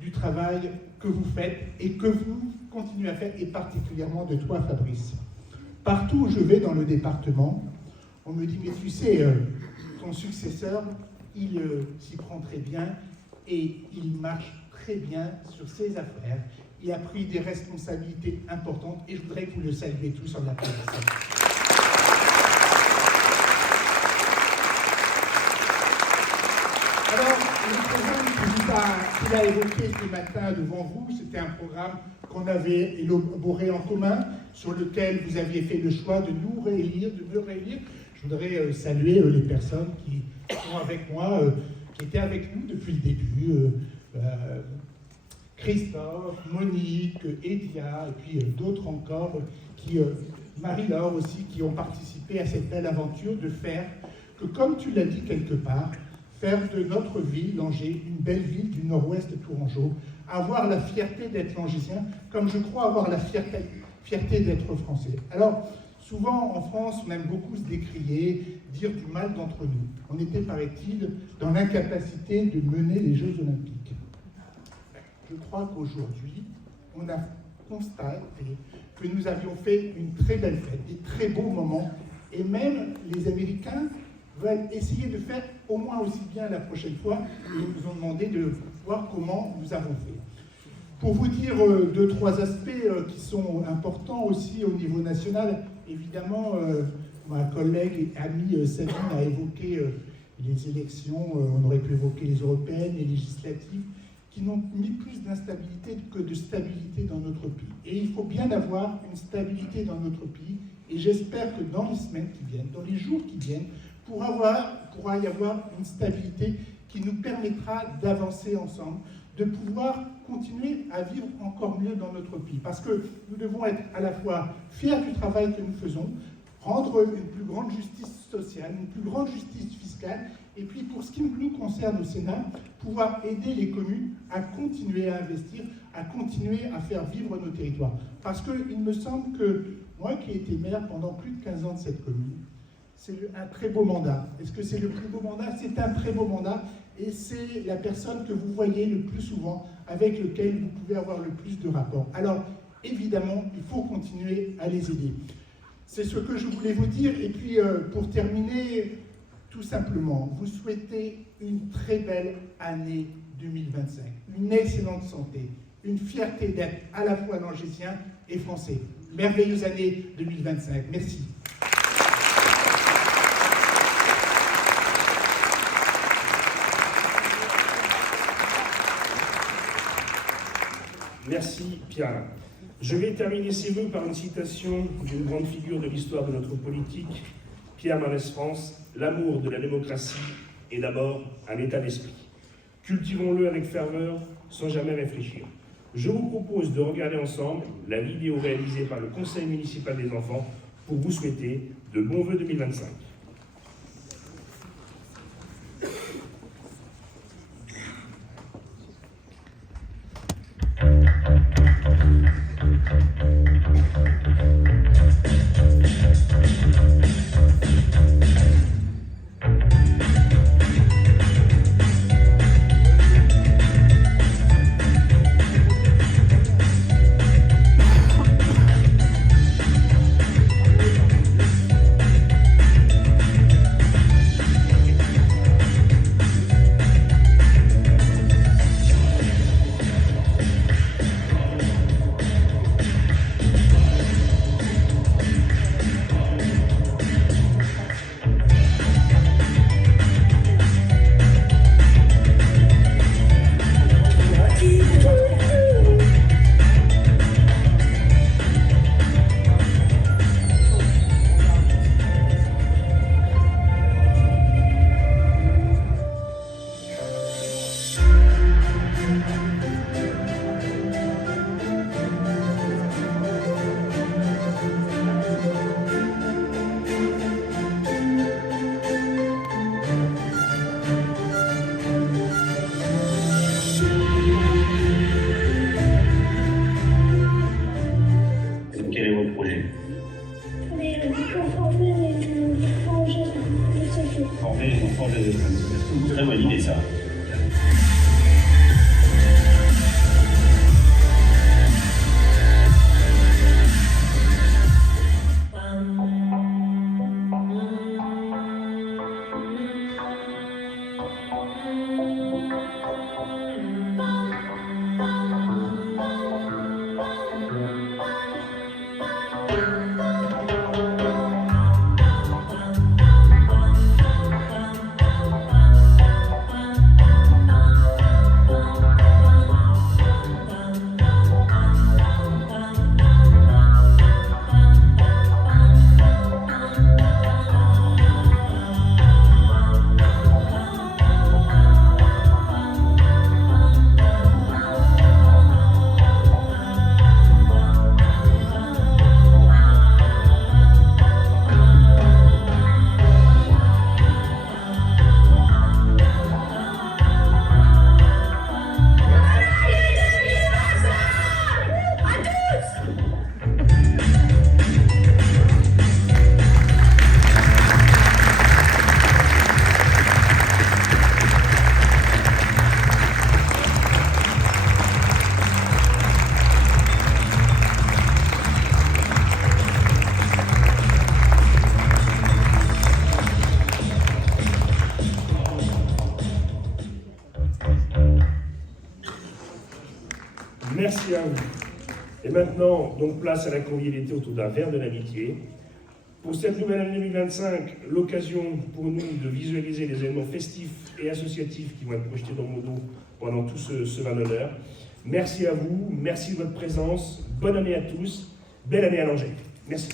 du travail que vous faites et que vous continuez à faire, et particulièrement de toi, Fabrice. Partout où je vais dans le département, on me dit, mais tu sais, ton successeur, il s'y prend très bien et il marche très bien sur ses affaires. Il a pris des responsabilités importantes et je voudrais que vous le saluiez tous en applaudissant. Alors, le programme qu'il a évoqué ce matin devant vous, c'était un programme qu'on avait élaboré en commun, sur lequel vous aviez fait le choix de nous réélire, de me réélire. Je voudrais saluer les personnes qui sont avec moi, qui étaient avec nous depuis le début. Christophe, Monique, Edia, et puis d'autres encore, Marie-Laure aussi, qui ont participé à cette belle aventure de faire que, comme tu l'as dit quelque part, faire de notre ville, Langers, une belle ville du nord-ouest tourangeau, avoir la fierté d'être langésien, comme je crois avoir la fierté d'être français. Alors, souvent en France, on aime beaucoup se décrier, dire du mal d'entre nous. On était, paraît-il, dans l'incapacité de mener les Jeux Olympiques. Je crois qu'aujourd'hui, on a constaté que nous avions fait une très belle fête, des très beaux moments, et même les Américains veulent essayer de faire au moins aussi bien la prochaine fois, et ils nous ont demandé de voir comment nous avons fait. Pour vous dire 2-3 aspects qui sont importants aussi au niveau national, évidemment, ma collègue et amie Sabine a évoqué les élections, on aurait pu évoquer les européennes, les législatives, qui n'ont mis plus d'instabilité que de stabilité dans notre pays. Et il faut bien avoir une stabilité dans notre pays, et j'espère que dans les semaines qui viennent, dans les jours qui viennent, pourra y avoir une stabilité qui nous permettra d'avancer ensemble, de pouvoir continuer à vivre encore mieux dans notre pays. Parce que nous devons être à la fois fiers du travail que nous faisons, rendre une plus grande justice sociale, une plus grande justice fiscale, et puis pour ce qui nous concerne au Sénat, pouvoir aider les communes à continuer à investir, à continuer à faire vivre nos territoires. Parce qu'il me semble que moi qui ai été maire pendant plus de 15 ans de cette commune, c'est un très beau mandat. Est-ce que c'est le plus beau mandat? C'est un très beau mandat, et c'est la personne que vous voyez le plus souvent, avec lequel vous pouvez avoir le plus de rapports. Alors, évidemment, il faut continuer à les aider. C'est ce que je voulais vous dire. Et puis, pour terminer, tout simplement, vous souhaitez une très belle année 2025, une excellente santé, une fierté d'être à la fois langésien et français. Merveilleuse année 2025. Merci. Merci Pierre. Je vais terminer ces vœux par une citation d'une grande figure de l'histoire de notre politique, Pierre Mendès France. L'amour de la démocratie est d'abord un état d'esprit. Cultivons-le avec ferveur, sans jamais réfléchir. Je vous propose de regarder ensemble la vidéo réalisée par le Conseil municipal des enfants pour vous souhaiter de bons vœux 2025. Former les enfants, est-ce que vous voudrez valider ça? Merci à vous. Et maintenant, donc place à la convivialité autour d'un verre de l'amitié. Pour cette nouvelle année 2025, l'occasion pour nous de visualiser les événements festifs et associatifs qui vont être projetés dans Mono pendant tout ce 29 heures. Merci à vous, merci de votre présence, bonne année à tous, belle année à Langeais. Merci.